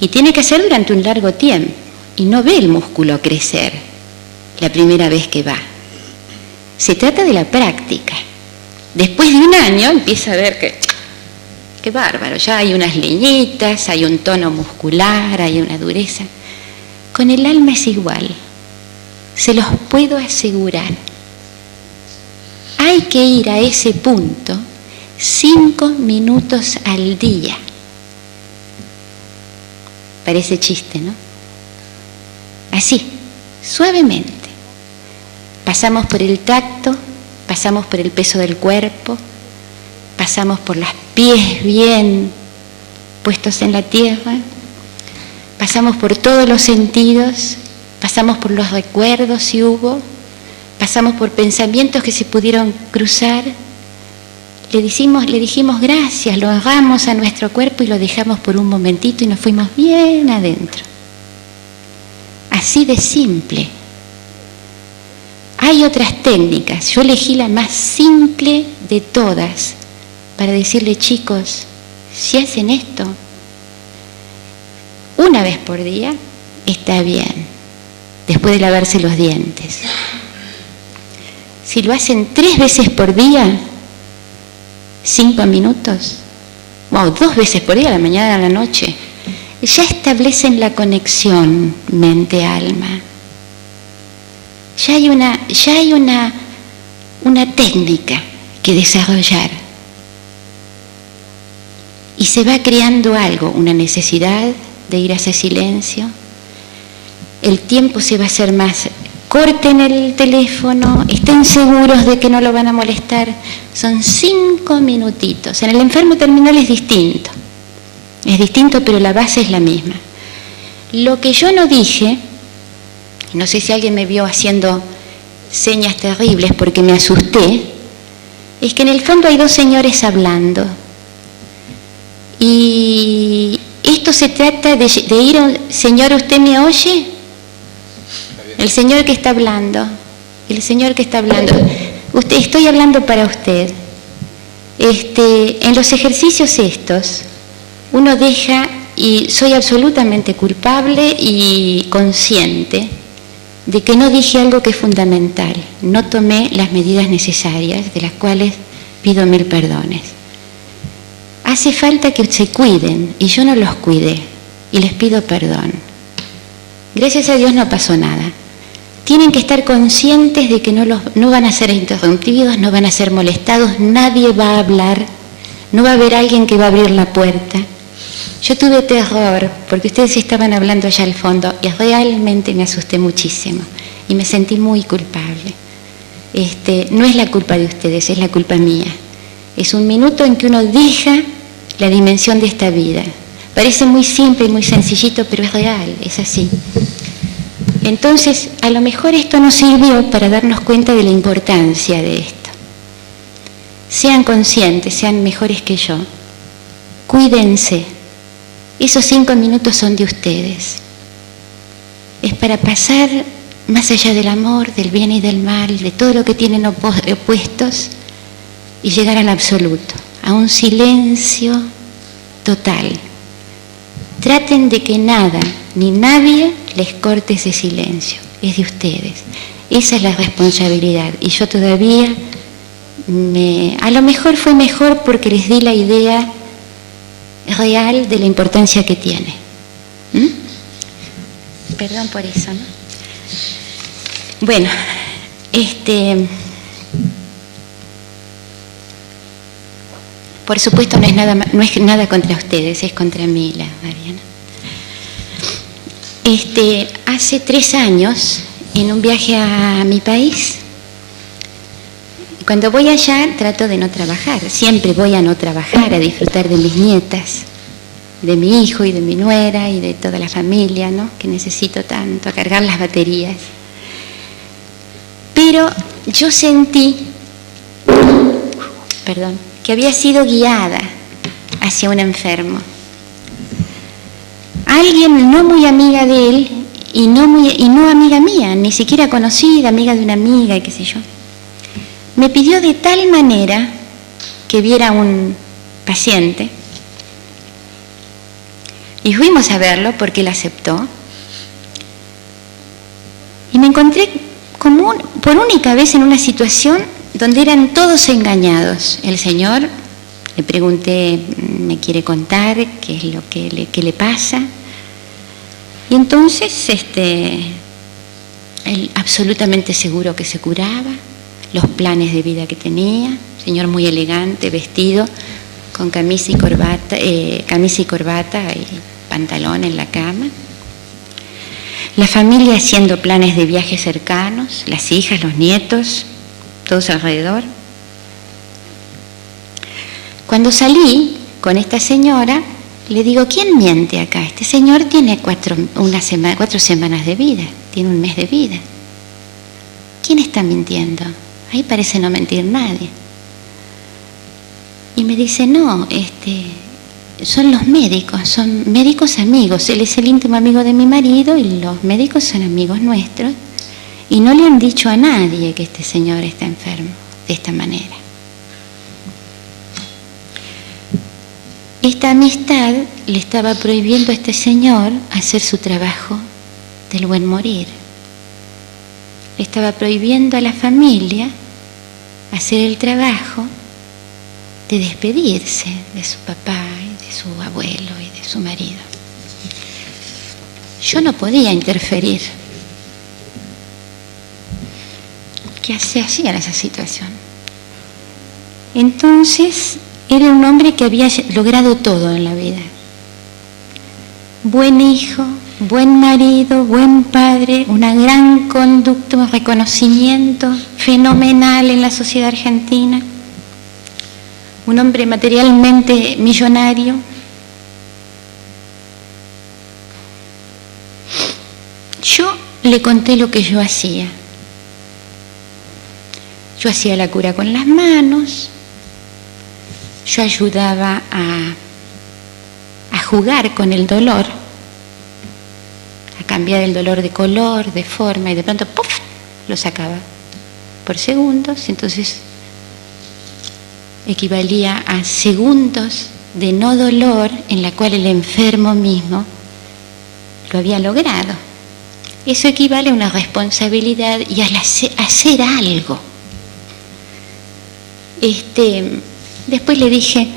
Y tiene que hacer durante un largo tiempo. Y no ve el músculo crecer la primera vez que va. Se trata de la práctica. Después de un año empieza a ver que, qué bárbaro, ya hay unas liñitas, hay un tono muscular, hay una dureza. Con el alma es igual, se los puedo asegurar. Hay que ir a ese punto 5 minutos al día. Parece chiste, ¿no? Así, suavemente. Pasamos por el tacto, pasamos por el peso del cuerpo, pasamos por los pies bien puestos en la tierra, pasamos por todos los sentidos, pasamos por los recuerdos si hubo, pasamos por pensamientos que se pudieron cruzar, le dijimos gracias, lo honramos a nuestro cuerpo y lo dejamos por un momentito y nos fuimos bien adentro. Así de simple. Hay otras técnicas, yo elegí la más simple de todas para decirle, chicos, si hacen esto una vez por día, está bien, después de lavarse los dientes. Si lo hacen 3 veces por día, 5 minutos, o 2 veces por día, a la mañana y a la noche, ya establecen la conexión mente-alma. Ya hay una técnica que desarrollar. Y se va creando algo, una necesidad de ir a ese silencio. El tiempo se va a hacer más. Corten el teléfono, estén seguros de que no lo van a molestar. Son 5 minutitos. En el enfermo terminal es distinto. Es distinto, pero la base es la misma. Lo que yo no dije, no sé si alguien me vio haciendo señas terribles porque me asusté, es que en el fondo hay 2 señores hablando. Y esto se trata de ir a un... Señor, ¿usted me oye? El señor que está hablando. El señor que está hablando. Estoy hablando para usted. En los ejercicios estos, uno deja, y soy absolutamente culpable y consciente de que no dije algo que es fundamental. No tomé las medidas necesarias, de las cuales pido 1000 perdones. Hace falta que se cuiden, y yo no los cuidé, y les pido perdón. Gracias a Dios no pasó nada. Tienen que estar conscientes de que no van a ser interrumpidos, no van a ser molestados, nadie va a hablar, no va a haber alguien que va a abrir la puerta. Yo tuve terror, porque ustedes estaban hablando allá al fondo, y realmente me asusté muchísimo, y me sentí muy culpable. No es la culpa de ustedes, es la culpa mía. Es un minuto en que uno deja la dimensión de esta vida. Parece muy simple y muy sencillito, pero es real, es así. Entonces, a lo mejor esto nos sirvió para darnos cuenta de la importancia de esto. Sean conscientes, sean mejores que yo. Cuídense. Esos 5 minutos son de ustedes. Es para pasar más allá del amor, del bien y del mal, de todo lo que tienen opuestos, y llegar al absoluto, a un silencio total. Traten de que nada ni nadie les corte ese silencio, es de ustedes. Esa es la responsabilidad, y yo todavía a lo mejor fue mejor porque les di la idea real de la importancia que tiene. Perdón por eso, ¿no? Bueno, por supuesto no es nada contra ustedes, es contra mí, la Mariana. Hace 3 años, en un viaje a mi país, cuando voy allá trato de no trabajar, siempre voy a no trabajar, a disfrutar de mis nietas, de mi hijo y de mi nuera y de toda la familia, ¿no?, que necesito tanto, a cargar las baterías. Pero yo sentí, que había sido guiada hacia un enfermo. Alguien no muy amiga de él y no amiga mía, ni siquiera conocida, amiga de una amiga y qué sé yo. Me pidió de tal manera que viera a un paciente, y fuimos a verlo porque él aceptó, y me encontré por única vez en una situación donde eran todos engañados. El señor, le pregunté, ¿me quiere contar qué es lo que le pasa? Y entonces él absolutamente seguro que se curaba, los planes de vida que tenía, señor muy elegante, vestido con camisa y corbata y pantalón en la cama. La familia haciendo planes de viajes cercanos, las hijas, los nietos, todos alrededor. Cuando salí con esta señora, le digo, ¿quién miente acá? Este señor tiene 4 semanas de vida, tiene 1 mes de vida. ¿Quién está mintiendo? Ahí parece no mentir nadie. Y me dice, no, son los médicos, son médicos amigos. Él es el íntimo amigo de mi marido y los médicos son amigos nuestros. Y no le han dicho a nadie que este señor está enfermo de esta manera. Esta amistad le estaba prohibiendo a este señor hacer su trabajo del buen morir. Le estaba prohibiendo a la familia hacer el trabajo de despedirse de su papá y de su abuelo y de su marido. Yo no podía interferir. ¿Qué se hacía en esa situación? Entonces, era un hombre que había logrado todo en la vida. Buen hijo, buen marido, buen padre, una gran conducta, un reconocimiento fenomenal en la sociedad argentina. Un hombre materialmente millonario. Yo le conté lo que yo hacía. Yo hacía la cura con las manos, yo ayudaba a jugar con el dolor, a cambiar el dolor de color, de forma, y de pronto ¡puf!, lo sacaba por segundos. Entonces equivalía a segundos de no dolor en la cual el enfermo mismo lo había logrado. Eso equivale a una responsabilidad y a hacer algo. Después le dije,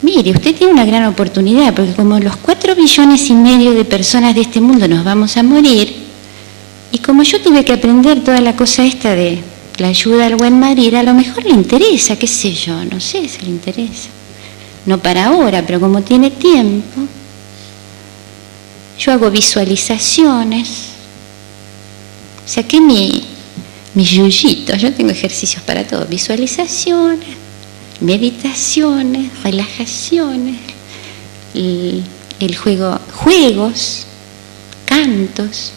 mire, usted tiene una gran oportunidad, porque como los 4,5 billones de personas de este mundo nos vamos a morir, y como yo tuve que aprender toda la cosa esta de la ayuda al buen marido, a lo mejor le interesa, qué sé yo, no sé si le interesa. No para ahora, pero como tiene tiempo, yo hago visualizaciones, saqué mi yuyito, yo tengo ejercicios para todo, visualizaciones, meditaciones, relajaciones, juegos, cantos,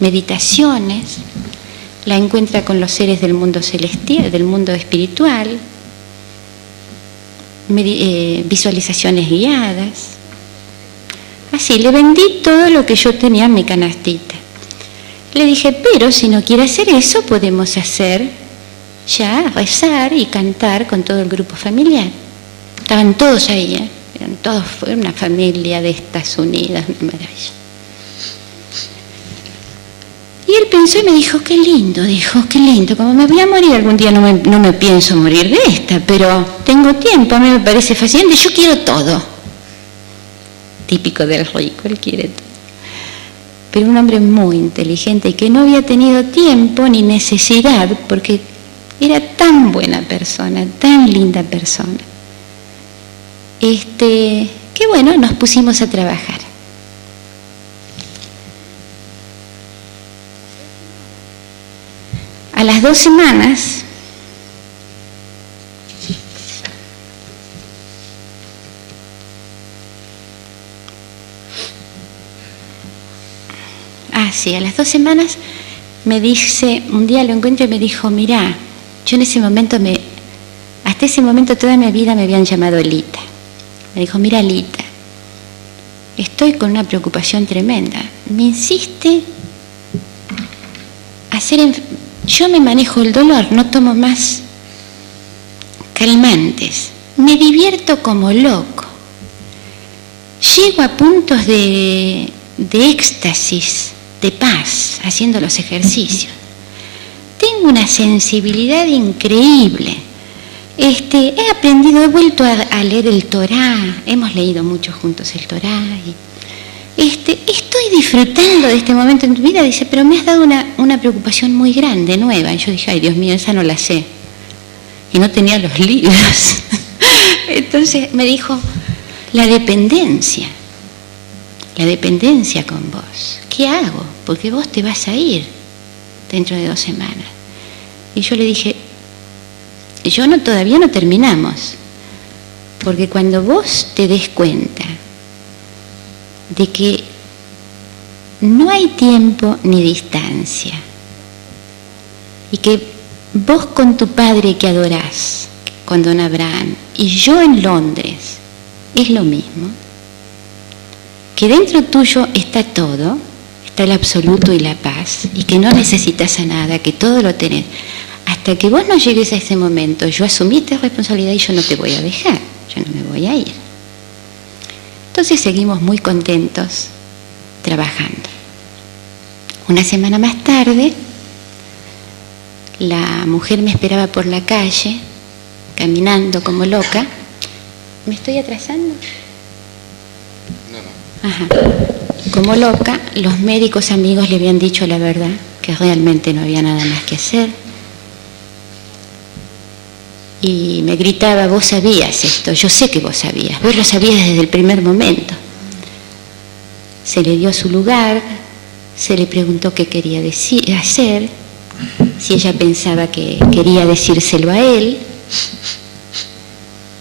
meditaciones, la encuentra con los seres del mundo celestial, del mundo espiritual, visualizaciones guiadas. Así, le vendí todo lo que yo tenía en mi canastita. Le dije, pero si no quiere hacer eso, podemos hacer ya, rezar y cantar con todo el grupo familiar. Estaban todos ahí, eran todos, fue una familia de estas unidas, una maravilla. Y él pensó y me dijo, qué lindo, como me voy a morir algún día, no me pienso morir de esta, pero tengo tiempo, a mí me parece fascinante, yo quiero todo. Típico del rico, él quiere todo. Pero un hombre muy inteligente y que no había tenido tiempo ni necesidad, porque era tan buena persona, tan linda persona. Que bueno, nos pusimos a trabajar. A las 2 semanas, a las 2 semanas me dice, un día lo encuentro y me dijo, mirá, yo en ese momento, hasta ese momento toda mi vida me habían llamado Lita. Me dijo, mira Lita, estoy con una preocupación tremenda. Me insiste yo me manejo el dolor, no tomo más calmantes, me divierto como loco, llego a puntos de éxtasis, de paz, haciendo los ejercicios. Tengo una sensibilidad increíble. He aprendido, he vuelto a leer el Torá, hemos leído mucho juntos el Torá. Estoy disfrutando de este momento en tu vida, dice, pero me has dado una preocupación muy grande, nueva. Y yo dije, ay Dios mío, esa no la sé. Y no tenía los libros. Entonces me dijo, la dependencia con vos. ¿Qué hago? Porque vos te vas a ir dentro de 2 semanas. Y yo le dije, todavía no terminamos, porque cuando vos te des cuenta de que no hay tiempo ni distancia, y que vos con tu padre que adorás, con don Abraham, y yo en Londres, es lo mismo, que dentro tuyo está todo, está el absoluto y la paz, y que no necesitas a nada, que todo lo tenés. Hasta que vos no llegues a ese momento, yo asumí esta responsabilidad y yo no te voy a dejar, yo no me voy a ir. Entonces seguimos muy contentos trabajando. Una semana más tarde, la mujer me esperaba por la calle, caminando como loca. ¿Me estoy atrasando? No. Ajá. como loca. Los médicos amigos le habían dicho la verdad, que realmente no había nada más que hacer. Y me gritaba: vos sabías esto, yo sé que vos sabías, vos lo sabías desde el primer momento. Se le dio su lugar, se le preguntó qué quería hacer, si ella pensaba que quería decírselo a él.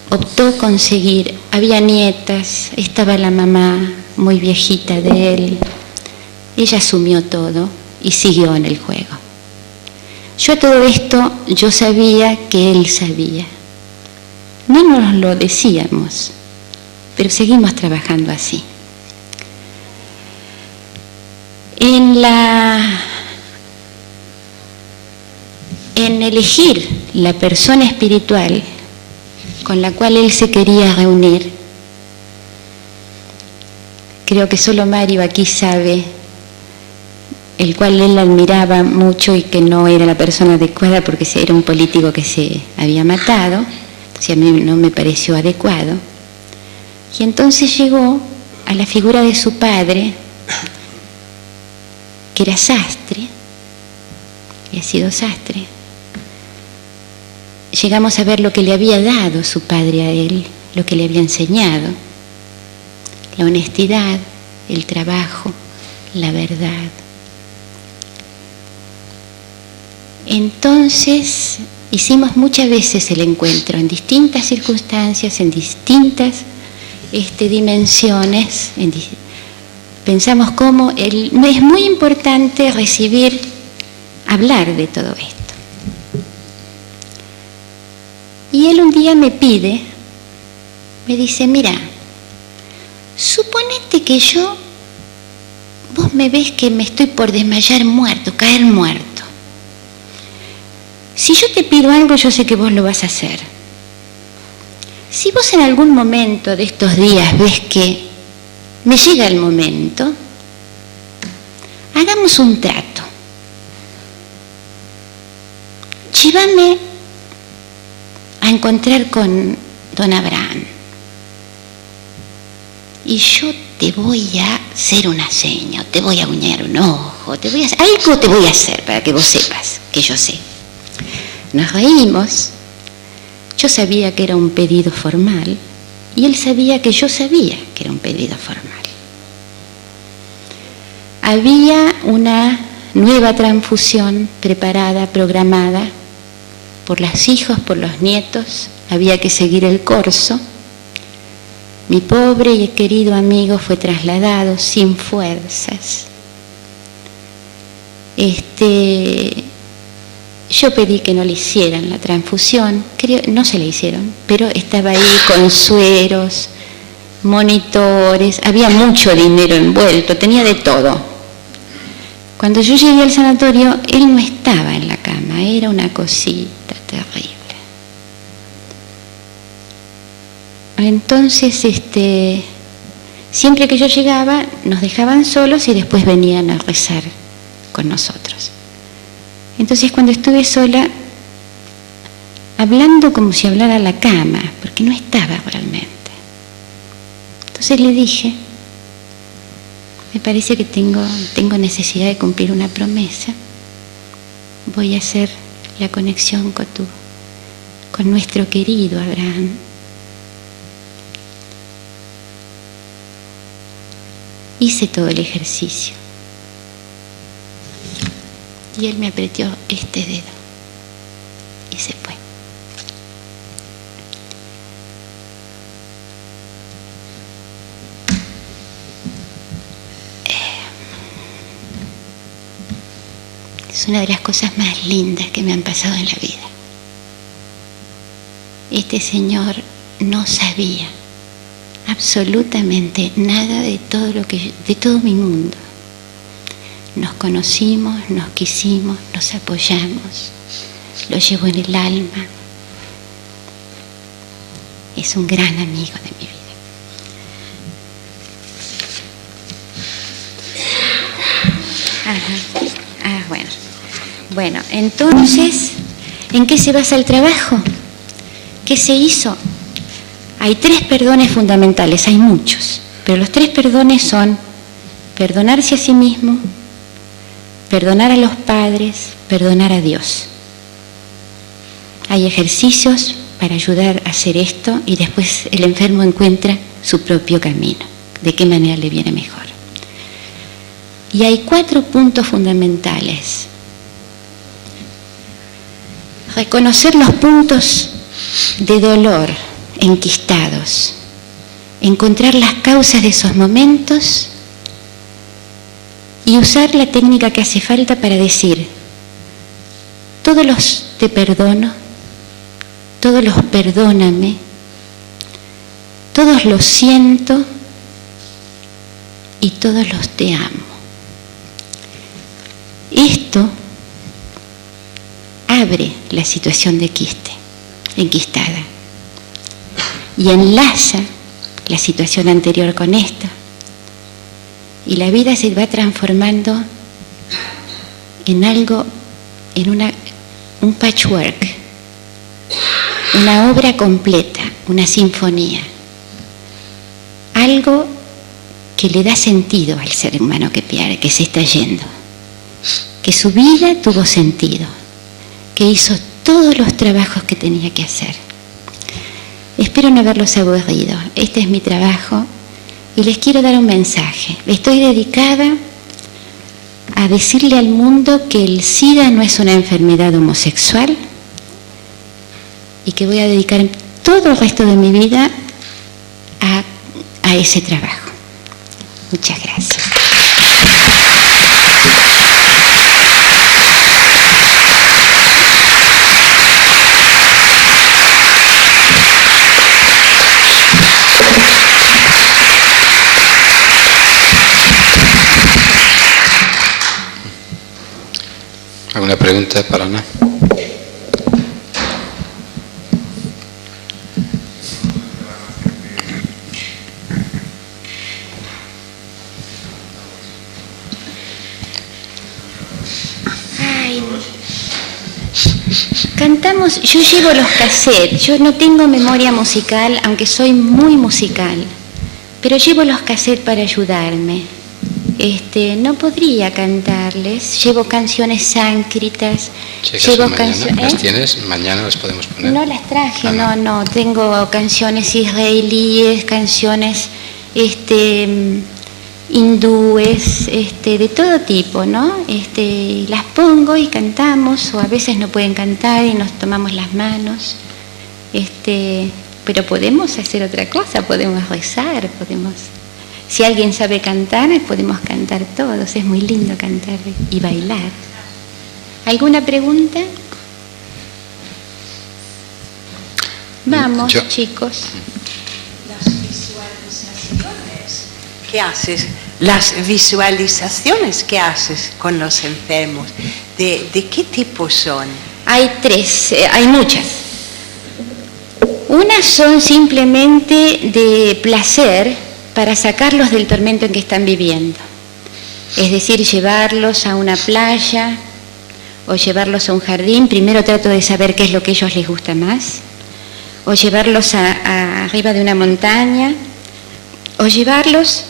Optó conseguir, había nietas, estaba la mamá muy viejita de él. Ella asumió todo y siguió en el juego. Yo a todo esto, yo sabía que él sabía. No nos lo decíamos, pero seguimos trabajando así. En elegir la persona espiritual con la cual él se quería reunir, creo que solo Mario aquí sabe, el cual él admiraba mucho y que no era la persona adecuada porque era un político que se había matado, entonces a mí no me pareció adecuado. Y entonces llegó a la figura de su padre, que era sastre, había sido sastre. Llegamos a ver lo que le había dado su padre a él, lo que le había enseñado: la honestidad, el trabajo, la verdad. Entonces hicimos muchas veces el encuentro en distintas circunstancias, en distintas dimensiones. Pensamos cómo es muy importante hablar de todo esto. Y él un día me dice: mira, suponete que vos me ves que me estoy por desmayar muerto, caer muerto. Si yo te pido algo, yo sé que vos lo vas a hacer. Si vos en algún momento de estos días ves que me llega el momento, hagamos un trato. Llévame a encontrar con don Abraham y yo te voy a hacer una seña, te voy a uñar un ojo, algo te voy a hacer para que vos sepas que yo sé. Nos reímos. Yo sabía que era un pedido formal y él sabía que yo sabía que era un pedido formal. Había una nueva transfusión preparada, programada por los hijos, por los nietos. Había que seguir el corso. Mi pobre y querido amigo fue trasladado sin fuerzas. Yo pedí que no le hicieran la transfusión, no se la hicieron, pero estaba ahí con sueros, monitores, había mucho dinero envuelto, tenía de todo. Cuando yo llegué al sanatorio, él no estaba en la cama, era una cosita terrible. Entonces, siempre que yo llegaba, nos dejaban solos y después venían a rezar con nosotros. Entonces, cuando estuve sola, hablando como si hablara a la cama, porque no estaba realmente. Entonces le dije: me parece que tengo necesidad de cumplir una promesa. Voy a hacer la conexión con nuestro querido Abraham. Hice todo el ejercicio. Y él me apretó este dedo y se fue. Es una de las cosas más lindas que me han pasado en la vida. Este señor no sabía absolutamente nada de todo mi mundo. Nos conocimos, nos quisimos, nos apoyamos, lo llevo en el alma. Es un gran amigo de mi vida. Ajá. Bueno, entonces, ¿en qué se basa el trabajo? ¿Qué se hizo? Hay 3 perdones fundamentales, hay muchos, pero los 3 perdones son: perdonarse a sí mismo, perdonar a los padres, perdonar a Dios. Hay ejercicios para ayudar a hacer esto y después el enfermo encuentra su propio camino, de qué manera le viene mejor. Y hay 4 puntos fundamentales. Reconocer los puntos de dolor enquistados, encontrar las causas de esos momentos y usar la técnica que hace falta para decir: todos los te perdono, todos los perdóname, todos los siento y todos los te amo. Esto abre la situación de quiste, enquistada, y enlaza la situación anterior con esta, y la vida se va transformando en algo, en un patchwork, una obra completa, una sinfonía, algo que le da sentido al ser humano que se está yendo, que su vida tuvo sentido, que hizo todos los trabajos que tenía que hacer. Espero no haberlos aburrido. Este es mi trabajo y les quiero dar un mensaje. Estoy dedicada a decirle al mundo que el SIDA no es una enfermedad homosexual y que voy a dedicar todo el resto de mi vida a ese trabajo. Muchas gracias. ¿Alguna pregunta para Ana? Cantamos, yo llevo los cassettes, yo no tengo memoria musical, aunque soy muy musical, pero llevo los cassettes para ayudarme. No podría cantarles, llevo canciones sánscritas, llevo canciones. ¿Las tienes? Mañana las podemos poner. No las traje, no, tengo canciones israelíes, canciones hindúes, de todo tipo, ¿no? Las pongo y cantamos, o a veces no pueden cantar y nos tomamos las manos, pero podemos hacer otra cosa, podemos rezar, podemos... Si alguien sabe cantar, podemos cantar todos. Es muy lindo cantar y bailar. ¿Alguna pregunta? Vamos, chicos. Las visualizaciones que haces, con los enfermos, ¿de qué tipo son? Hay 3, hay muchas. Unas son simplemente de placer, para sacarlos del tormento en que están viviendo. Es decir, llevarlos a una playa o llevarlos a un jardín. Primero trato de saber qué es lo que a ellos les gusta más. O llevarlos arriba de una montaña. O llevarlos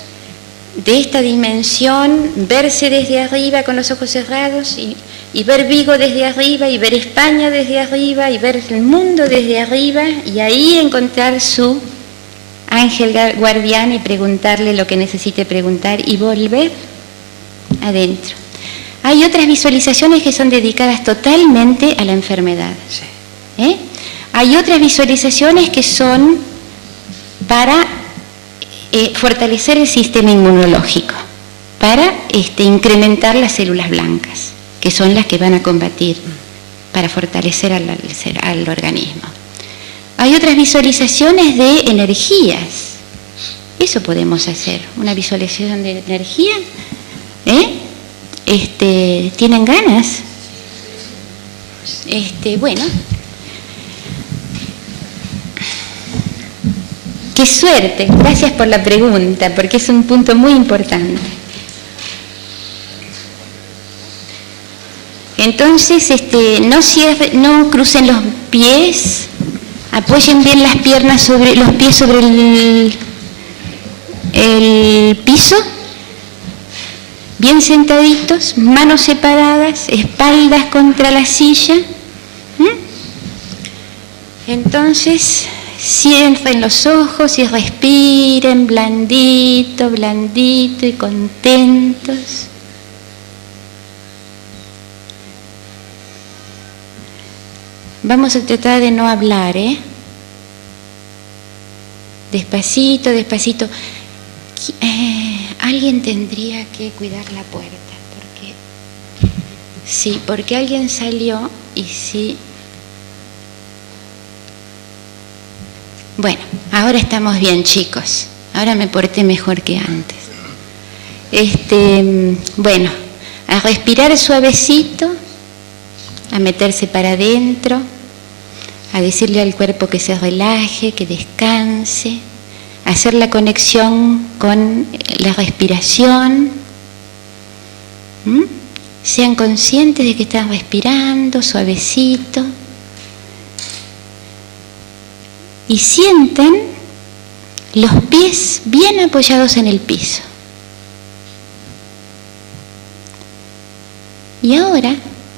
de esta dimensión, verse desde arriba con los ojos cerrados y ver Vigo desde arriba y ver España desde arriba y ver el mundo desde arriba y ahí encontrar su ángel guardián y preguntarle lo que necesite preguntar y volver adentro. Hay otras visualizaciones que son dedicadas totalmente a la enfermedad. Hay otras visualizaciones que son para fortalecer el sistema inmunológico, para incrementar las células blancas, que son las que van a combatir, para fortalecer al organismo. Hay otras visualizaciones de energías. Eso podemos hacer, una visualización de energía. ¿Tienen ganas? Bueno. Qué suerte, gracias por la pregunta, porque es un punto muy importante. Entonces, no crucen los pies. Apoyen bien las piernas los pies sobre el piso Bien sentaditos, manos separadas, espaldas contra la silla. Entonces, cierren los ojos y respiren blandito, blandito y contentos. Vamos a tratar de no hablar, Despacito, despacito. Alguien tendría que cuidar la puerta, porque alguien salió y sí. Bueno, ahora estamos bien, chicos. Ahora me porté mejor que antes. Bueno, a respirar suavecito, a meterse para adentro, a decirle al cuerpo que se relaje, que descanse, a hacer la conexión con la respiración. Sean conscientes de que están respirando suavecito. Y sientan los pies bien apoyados en el piso. Y ahora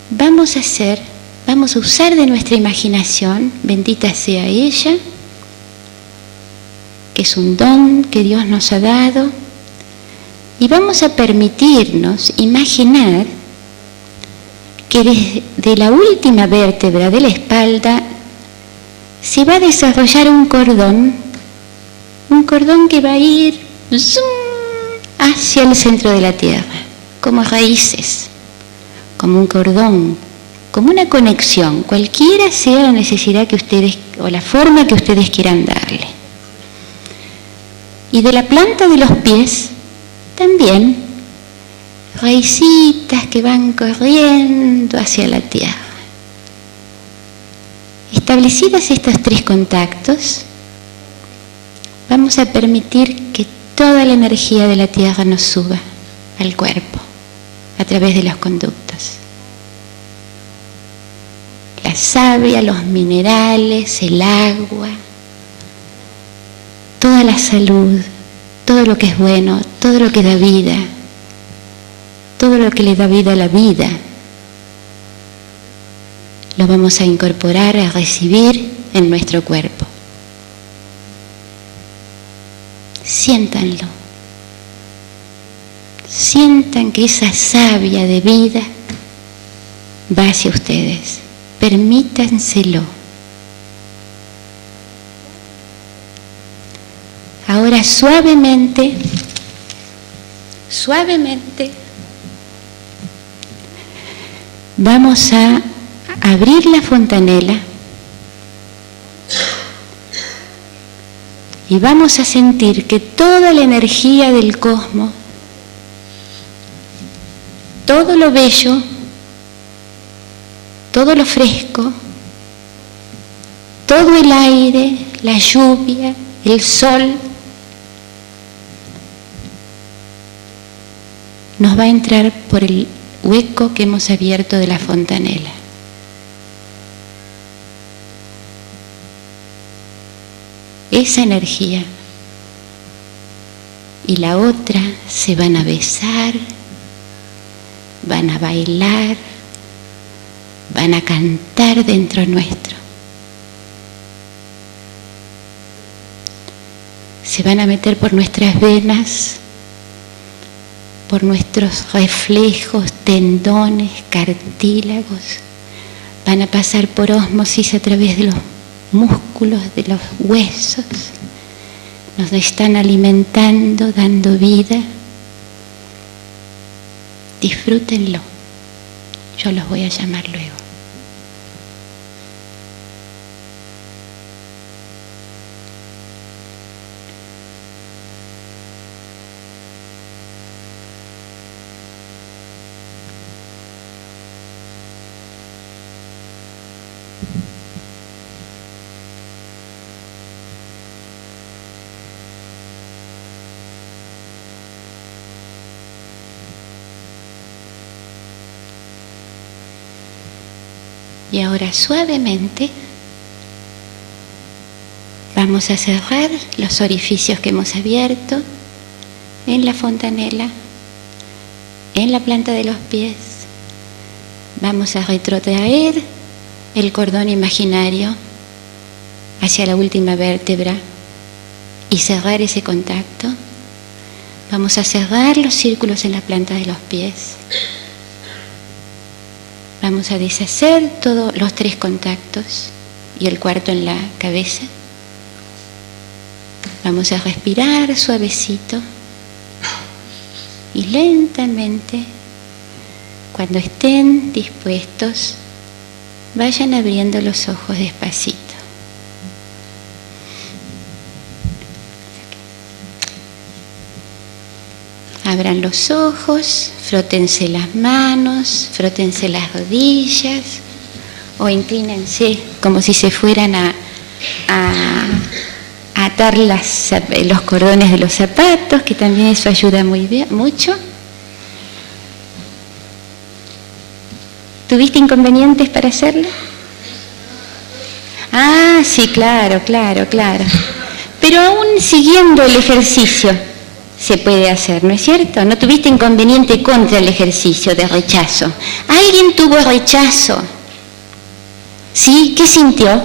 vamos a usar de nuestra imaginación, bendita sea ella, que es un don que Dios nos ha dado, y vamos a permitirnos imaginar que desde la última vértebra de la espalda se va a desarrollar un cordón que va a ir hacia el centro de la tierra, como raíces, como un cordón, como una conexión, cualquiera sea la necesidad que ustedes, o la forma que ustedes quieran darle. Y de la planta de los pies, también, raícitas que van corriendo hacia la tierra. Establecidos estos 3 contactos, vamos a permitir que toda la energía de la tierra nos suba al cuerpo a través de los conductos. La savia, los minerales, el agua, toda la salud, todo lo que es bueno, todo lo que da vida, todo lo que le da vida a la vida, lo vamos a incorporar, a recibir en nuestro cuerpo. Siéntanlo. Sientan que esa savia de vida va hacia ustedes. Permítanselo. Ahora suavemente, vamos a abrir la fontanela y vamos a sentir que toda la energía del cosmos, todo lo bello, todo lo fresco, todo el aire, la lluvia, el sol, nos va a entrar por el hueco que hemos abierto de la fontanela. Esa energía y la otra se van a besar, van a bailar, van a cantar dentro nuestro. Se van a meter por nuestras venas, por nuestros reflejos, tendones, cartílagos. Van a pasar por ósmosis a través de los músculos, de los huesos. Nos están alimentando, dando vida. Disfrútenlo. Yo los voy a llamar luego. Y ahora suavemente vamos a cerrar los orificios que hemos abierto en la fontanela en la planta de los pies. Vamos a retrotraer el cordón imaginario hacia la última vértebra y cerrar ese contacto. Vamos a cerrar los círculos en la planta de los pies. Vamos a deshacer todos los 3 contactos y el cuarto en la cabeza. Vamos a respirar suavecito y lentamente, cuando estén dispuestos, vayan abriendo los ojos despacito. Abran los ojos, frótense las manos, frótense las rodillas o inclínense como si se fueran a atar los cordones de los zapatos, que también eso ayuda mucho. ¿Tuviste inconvenientes para hacerlo? Ah, sí, claro. Pero aún siguiendo el ejercicio se puede hacer, ¿no es cierto? No tuviste inconveniente contra el ejercicio de rechazo. ¿Alguien tuvo rechazo? ¿Sí? ¿Qué sintió?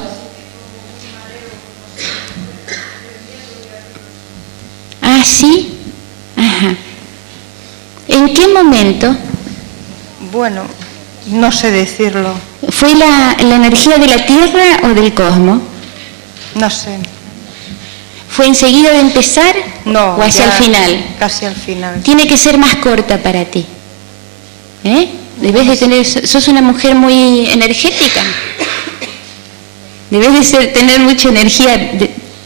Ah, ¿sí? Ajá. ¿En qué momento? Bueno, no sé decirlo. ¿Fue la energía de la Tierra o del cosmos? No sé. ¿Fue enseguida de empezar No, o hacia el final? Casi al final. Tiene que ser más corta para ti. Debes de tener, sos una mujer muy energética. Debes de tener mucha energía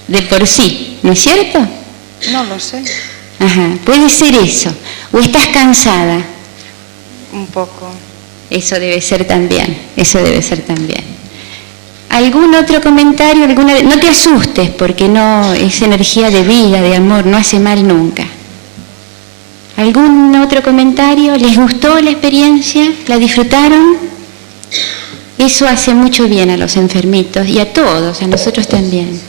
de por sí, ¿no es cierto? No lo sé. Ajá, puede ser eso. ¿O estás cansada? Un poco. Eso debe ser también. ¿Algún otro comentario? No te asustes, porque no es energía de vida, de amor, no hace mal nunca. ¿Algún otro comentario? ¿Les gustó la experiencia? ¿La disfrutaron? Eso hace mucho bien a los enfermitos y a todos, a nosotros también.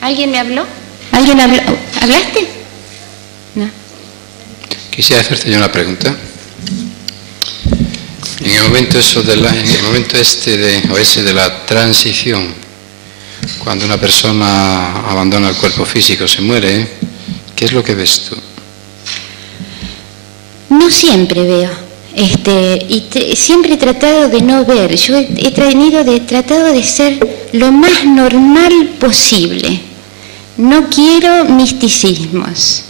¿Alguien me habló? ¿Alguien habló? ¿Hablaste? No. Quisiera hacerte yo una pregunta. En el momento de la transición, cuando una persona abandona el cuerpo físico, se muere, ¿qué es lo que ves tú? No siempre veo, siempre he tratado de no ver. Yo he tratado de ser lo más normal posible. No quiero misticismos.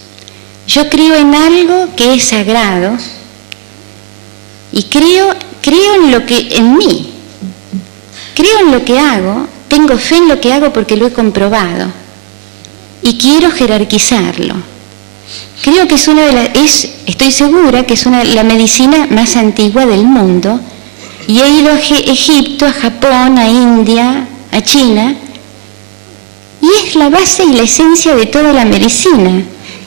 Yo creo en algo que es sagrado. Y creo en mí, creo en lo que hago, tengo fe en lo que hago porque lo he comprobado y quiero jerarquizarlo. Creo que estoy segura que es la medicina más antigua del mundo y he ido a Egipto, a Japón, a India, a China y es la base y la esencia de toda la medicina.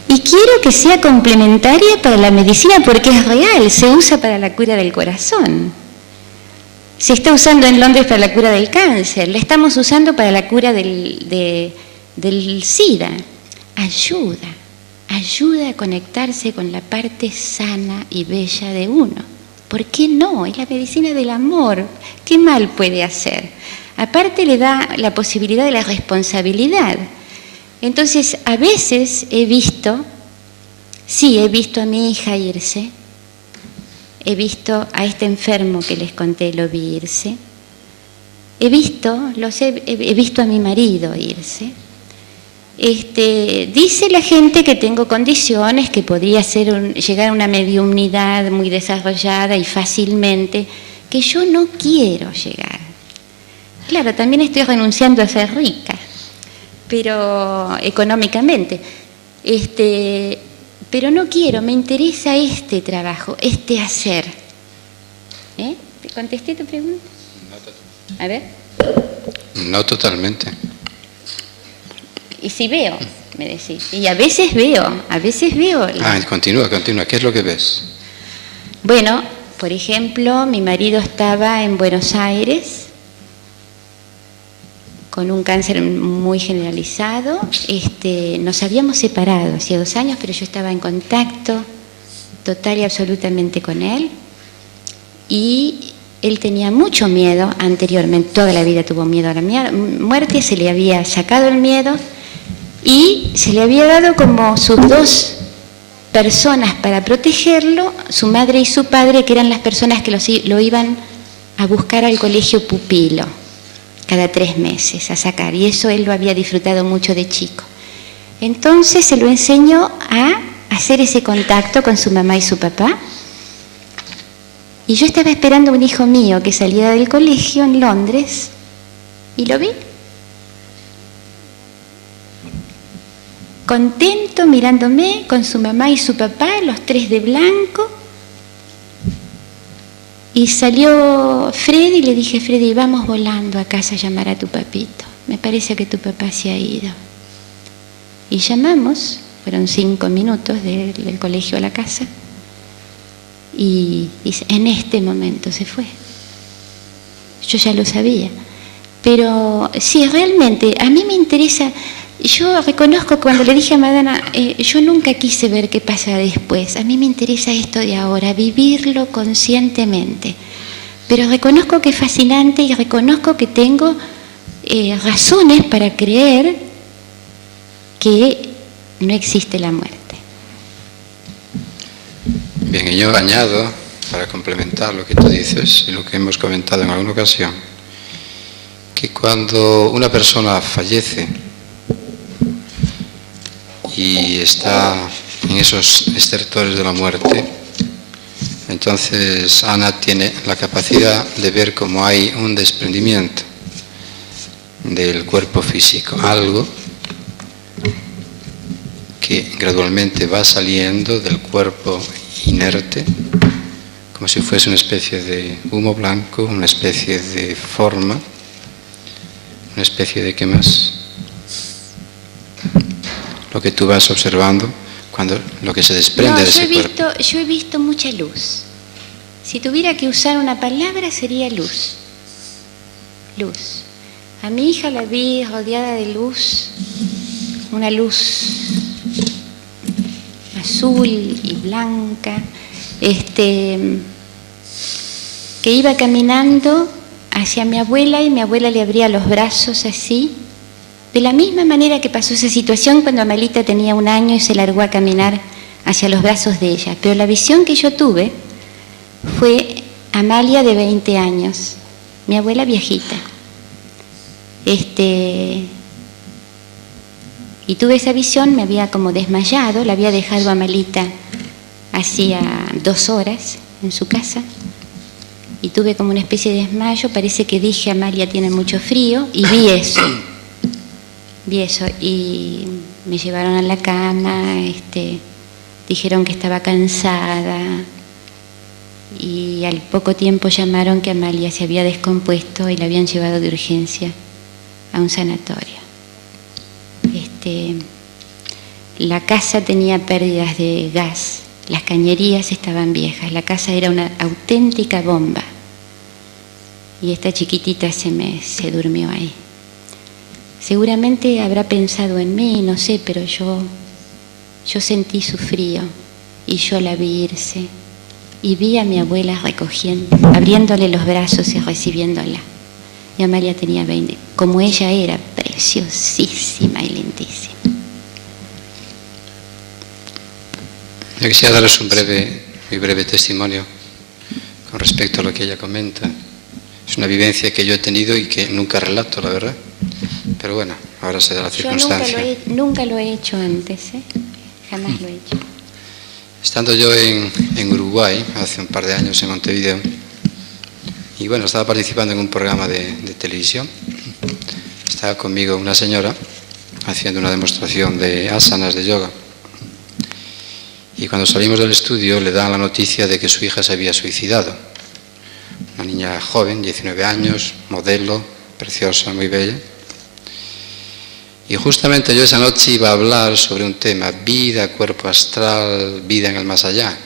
Y quiero que sea complementaria para la medicina porque es real, se usa para la cura del corazón. Se está usando en Londres para la cura del cáncer, la estamos usando para la cura del SIDA. Ayuda a conectarse con la parte sana y bella de uno. ¿Por qué no? Es la medicina del amor. ¿Qué mal puede hacer? Aparte le da la posibilidad de la responsabilidad. Entonces, a veces he visto a mi hija irse, he visto a este enfermo que les conté, lo vi irse, he visto a mi marido irse. Dice la gente que tengo condiciones, que podría llegar a una mediumnidad muy desarrollada y fácilmente, que yo no quiero llegar. Claro, también estoy renunciando a ser rica, pero económicamente, pero no quiero, me interesa este trabajo, este hacer. ¿Te contesté tu pregunta? A ver. No totalmente. Y si veo, me decís, y a veces veo. Continúa, ¿qué es lo que ves? Bueno, por ejemplo, mi marido estaba en Buenos Aires con un cáncer muy generalizado. Nos habíamos separado hacía 2 años, pero yo estaba en contacto total y absolutamente con él, y él tenía mucho miedo anteriormente, toda la vida tuvo miedo a la muerte, se le había sacado el miedo y se le había dado como sus dos personas para protegerlo, su madre y su padre, que eran las personas que lo iban a buscar al colegio pupilo cada 3 meses a sacar, y eso él lo había disfrutado mucho de chico. Entonces se lo enseñó a hacer ese contacto con su mamá y su papá. Y yo estaba esperando a un hijo mío que saliera del colegio en Londres y lo vi. Contento, mirándome con su mamá y su papá, los 3 de blanco. Y salió Freddy y le dije: Freddy, vamos volando a casa a llamar a tu papito. Me parece que tu papá se ha ido. Y llamamos, fueron 5 minutos del colegio a la casa. Y en este momento se fue. Yo ya lo sabía. Pero sí, realmente, a mí me interesa. Yo reconozco, cuando le dije a Madana, yo nunca quise ver qué pasa después. A mí me interesa esto de ahora, vivirlo conscientemente. Pero reconozco que es fascinante y reconozco que tengo razones para creer que no existe la muerte. Bien, y yo añado, para complementar lo que tú dices y lo que hemos comentado en alguna ocasión, que cuando una persona fallece y está en esos estertores de la muerte, entonces Ana tiene la capacidad de ver cómo hay un desprendimiento del cuerpo físico, algo que gradualmente va saliendo del cuerpo inerte, como si fuese una especie de humo blanco, una especie de forma, una especie de ¿qué más? Lo que tú vas observando, cuando lo que se desprende de ese cuerpo. Yo he visto mucha luz. Si tuviera que usar una palabra sería luz. Luz. A mi hija la vi rodeada de luz, una luz azul y blanca, que iba caminando hacia mi abuela y mi abuela le abría los brazos así, de la misma manera que pasó esa situación cuando Amalita tenía 1 año y se largó a caminar hacia los brazos de ella. Pero la visión que yo tuve fue Amalia de 20 años, mi abuela viejita. Y tuve esa visión, me había como desmayado, la había dejado a Amalita hacía 2 horas en su casa, y tuve como una especie de desmayo. Parece que dije: Amalia tiene mucho frío, y vi eso, y me llevaron a la cama, dijeron que estaba cansada, y al poco tiempo llamaron que Amalia se había descompuesto y la habían llevado de urgencia a un sanatorio. La casa tenía pérdidas de gas, las cañerías estaban viejas, la casa era una auténtica bomba, y esta chiquitita se durmió ahí. Seguramente habrá pensado en mí, no sé, pero yo sentí su frío y yo la vi irse, y vi a mi abuela abriéndole los brazos y recibiéndola. Y Amalia tenía 20, como ella era, preciosísima y lindísima. Yo quisiera daros muy breve testimonio con respecto a lo que ella comenta. Es una vivencia que yo he tenido y que nunca relato, la verdad. Pero bueno, ahora se da la circunstancia. Yo nunca lo he hecho antes, jamás lo he hecho. Estando yo en Uruguay, hace un par de años, en Montevideo, y bueno, estaba participando en un programa de televisión. Estaba conmigo una señora haciendo una demostración de asanas de yoga. Y cuando salimos del estudio le dan la noticia de que su hija se había suicidado. Una niña joven, 19 años, modelo, preciosa, muy bella. Y justamente yo esa noche iba a hablar sobre un tema: vida, cuerpo astral, vida en el más allá.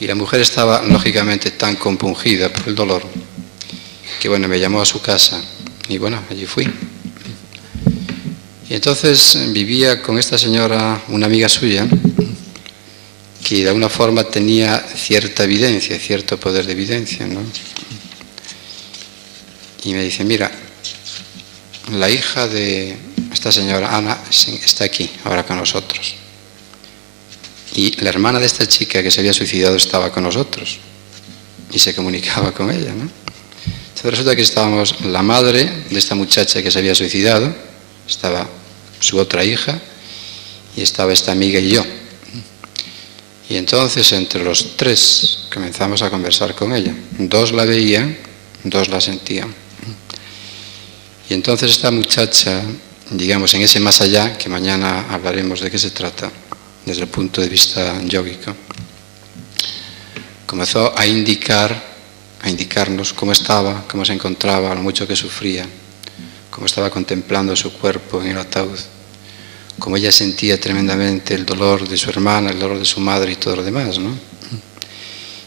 Y la mujer estaba lógicamente tan compungida por el dolor que bueno, me llamó a su casa y bueno, allí fui. Y entonces vivía con esta señora una amiga suya que si de alguna forma tenía cierta evidencia, cierto poder de evidencia, ¿no? Y me dice, mira, la hija de esta señora Ana está aquí, ahora con nosotros. Y la hermana de esta chica que se había suicidado estaba con nosotros y se comunicaba con ella, ¿no? Entonces resulta que estábamos la madre de esta muchacha que se había suicidado, estaba su otra hija y estaba esta amiga y yo. Y entonces entre los tres comenzamos a conversar con ella. Dos la veían, dos la sentían. Y entonces esta muchacha, digamos, en ese más allá, que mañana hablaremos de qué se trata, desde el punto de vista yógico, comenzó a indicarnos cómo estaba, cómo se encontraba, lo mucho que sufría, cómo estaba contemplando su cuerpo en el ataúd, cómo ella sentía tremendamente el dolor de su hermana, el dolor de su madre y todo lo demás, ¿no?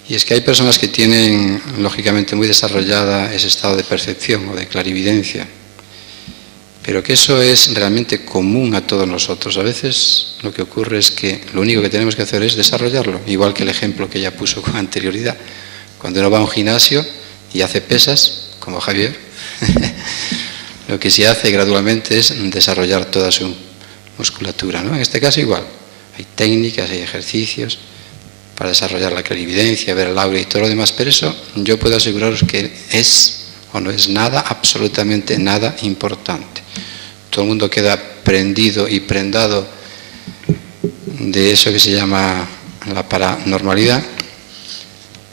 Y es que hay personas que tienen, lógicamente, muy desarrollada ese estado de percepción o de clarividencia, pero que eso es realmente común a todos nosotros. A veces lo que ocurre es que lo único que tenemos que hacer es desarrollarlo, igual que el ejemplo que ella puso con anterioridad. Cuando uno va a un gimnasio y hace pesas, como Javier, lo que se hace gradualmente es desarrollar toda su musculatura, ¿no? En este caso igual, hay técnicas, hay ejercicios para desarrollar la clarividencia, ver el aura y todo lo demás, pero eso yo puedo aseguraros que es o no es nada, absolutamente nada importante. Todo el mundo queda prendido y prendado de eso que se llama la paranormalidad,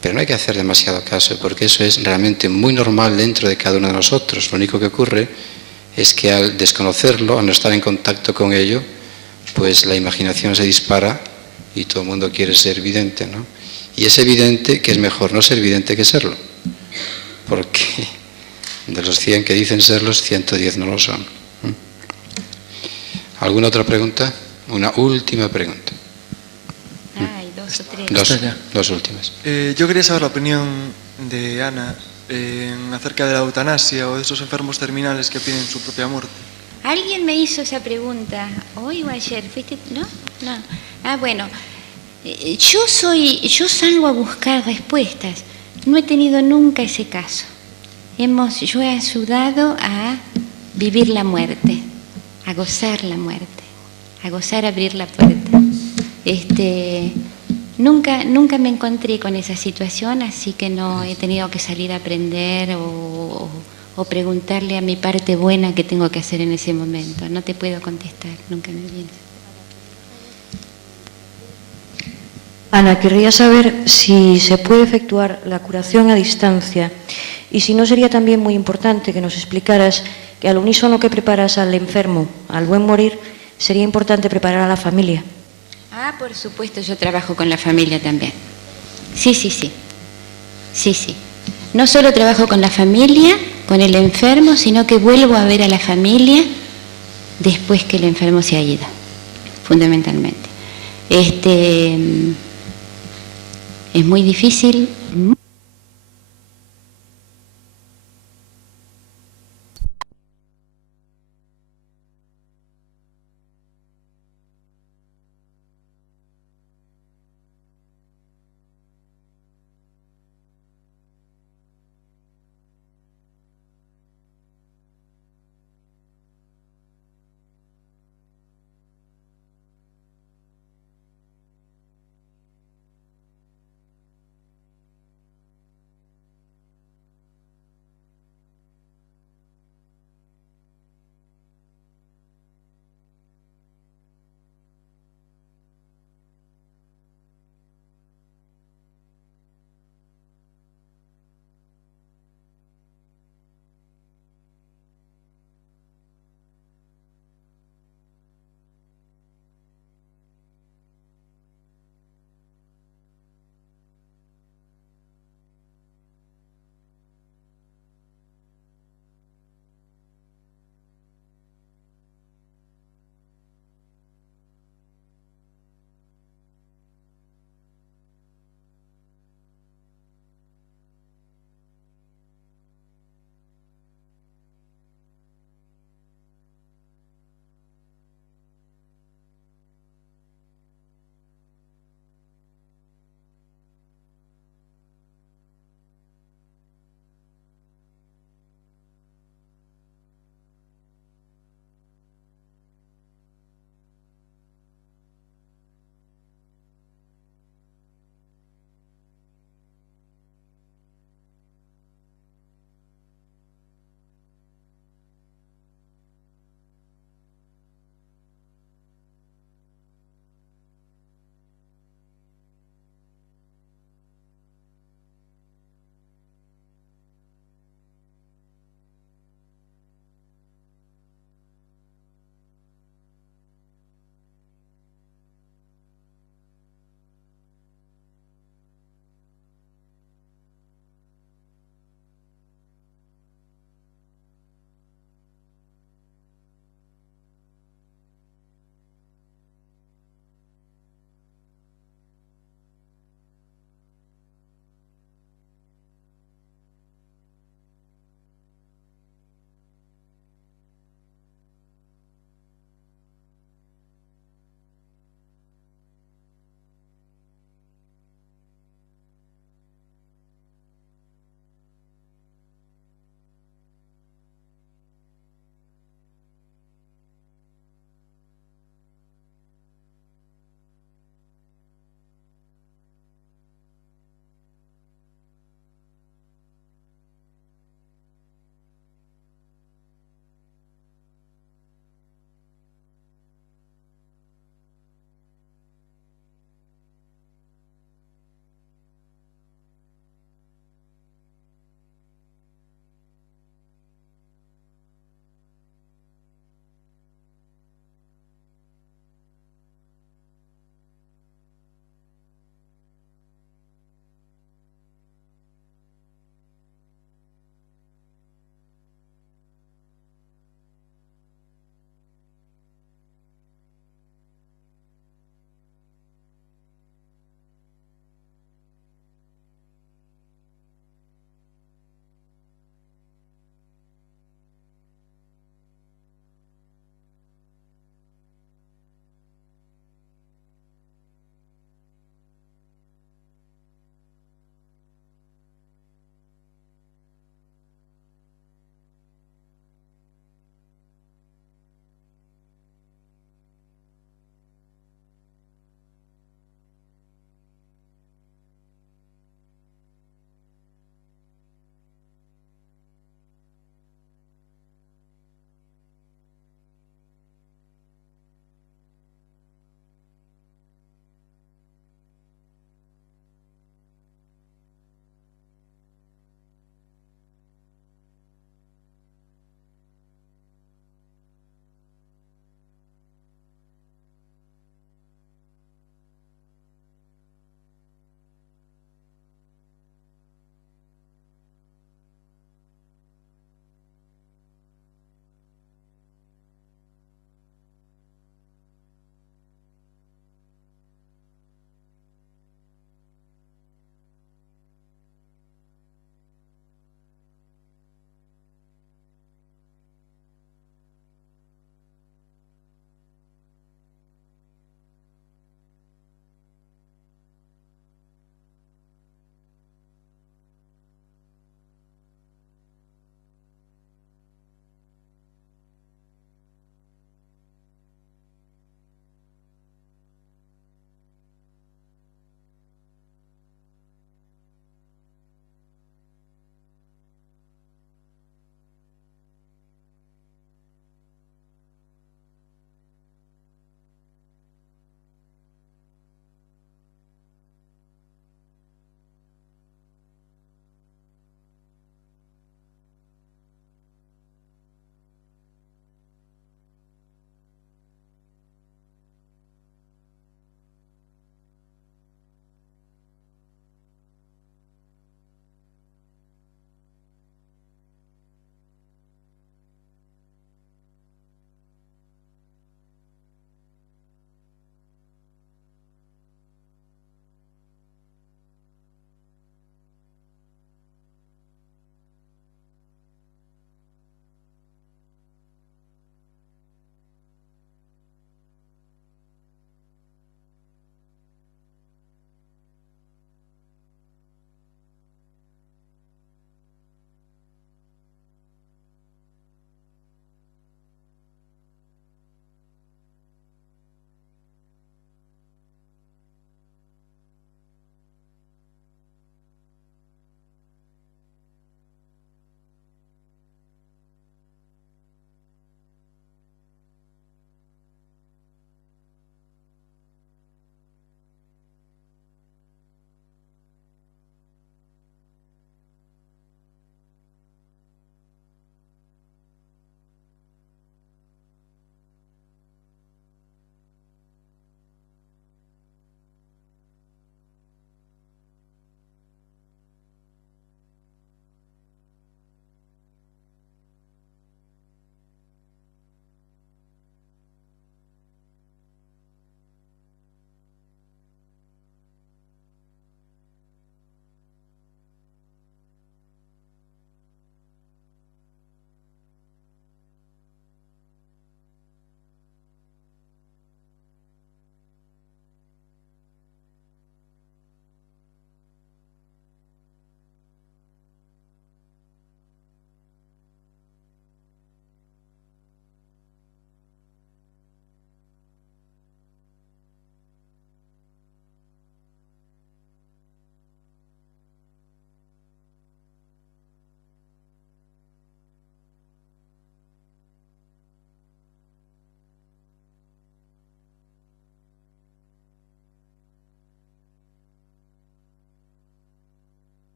pero no hay que hacer demasiado caso, porque eso es realmente muy normal dentro de cada uno de nosotros. Lo único que ocurre es que al desconocerlo, al no estar en contacto con ello, pues la imaginación se dispara y todo el mundo quiere ser vidente, ¿no? Y es evidente que es mejor no ser vidente que serlo, porque de los 100 que dicen serlos, 110 no lo son. ¿Alguna otra pregunta? Una última pregunta. Ay, dos o tres. Dos últimas. Yo quería saber la opinión de Ana acerca de la eutanasia o de esos enfermos terminales que piden su propia muerte. Alguien me hizo esa pregunta, hoy o ayer, ¿fuiste? ¿No? No. Ah, bueno, yo salgo a buscar respuestas. No he tenido nunca ese caso. Yo he ayudado a vivir la muerte, a gozar la muerte, a gozar abrir la puerta. Nunca me encontré con esa situación, así que no he tenido que salir a aprender o preguntarle a mi parte buena qué tengo que hacer en ese momento. No te puedo contestar, nunca me viene. Ana, querría saber si se puede efectuar la curación a distancia y si no sería también muy importante que nos explicaras que al unísono que preparas al enfermo, al buen morir, sería importante preparar a la familia. Ah, por supuesto, yo trabajo con la familia también. Sí. No solo trabajo con la familia, con el enfermo, sino que vuelvo a ver a la familia después que el enfermo se ha ido, fundamentalmente. Es muy difícil.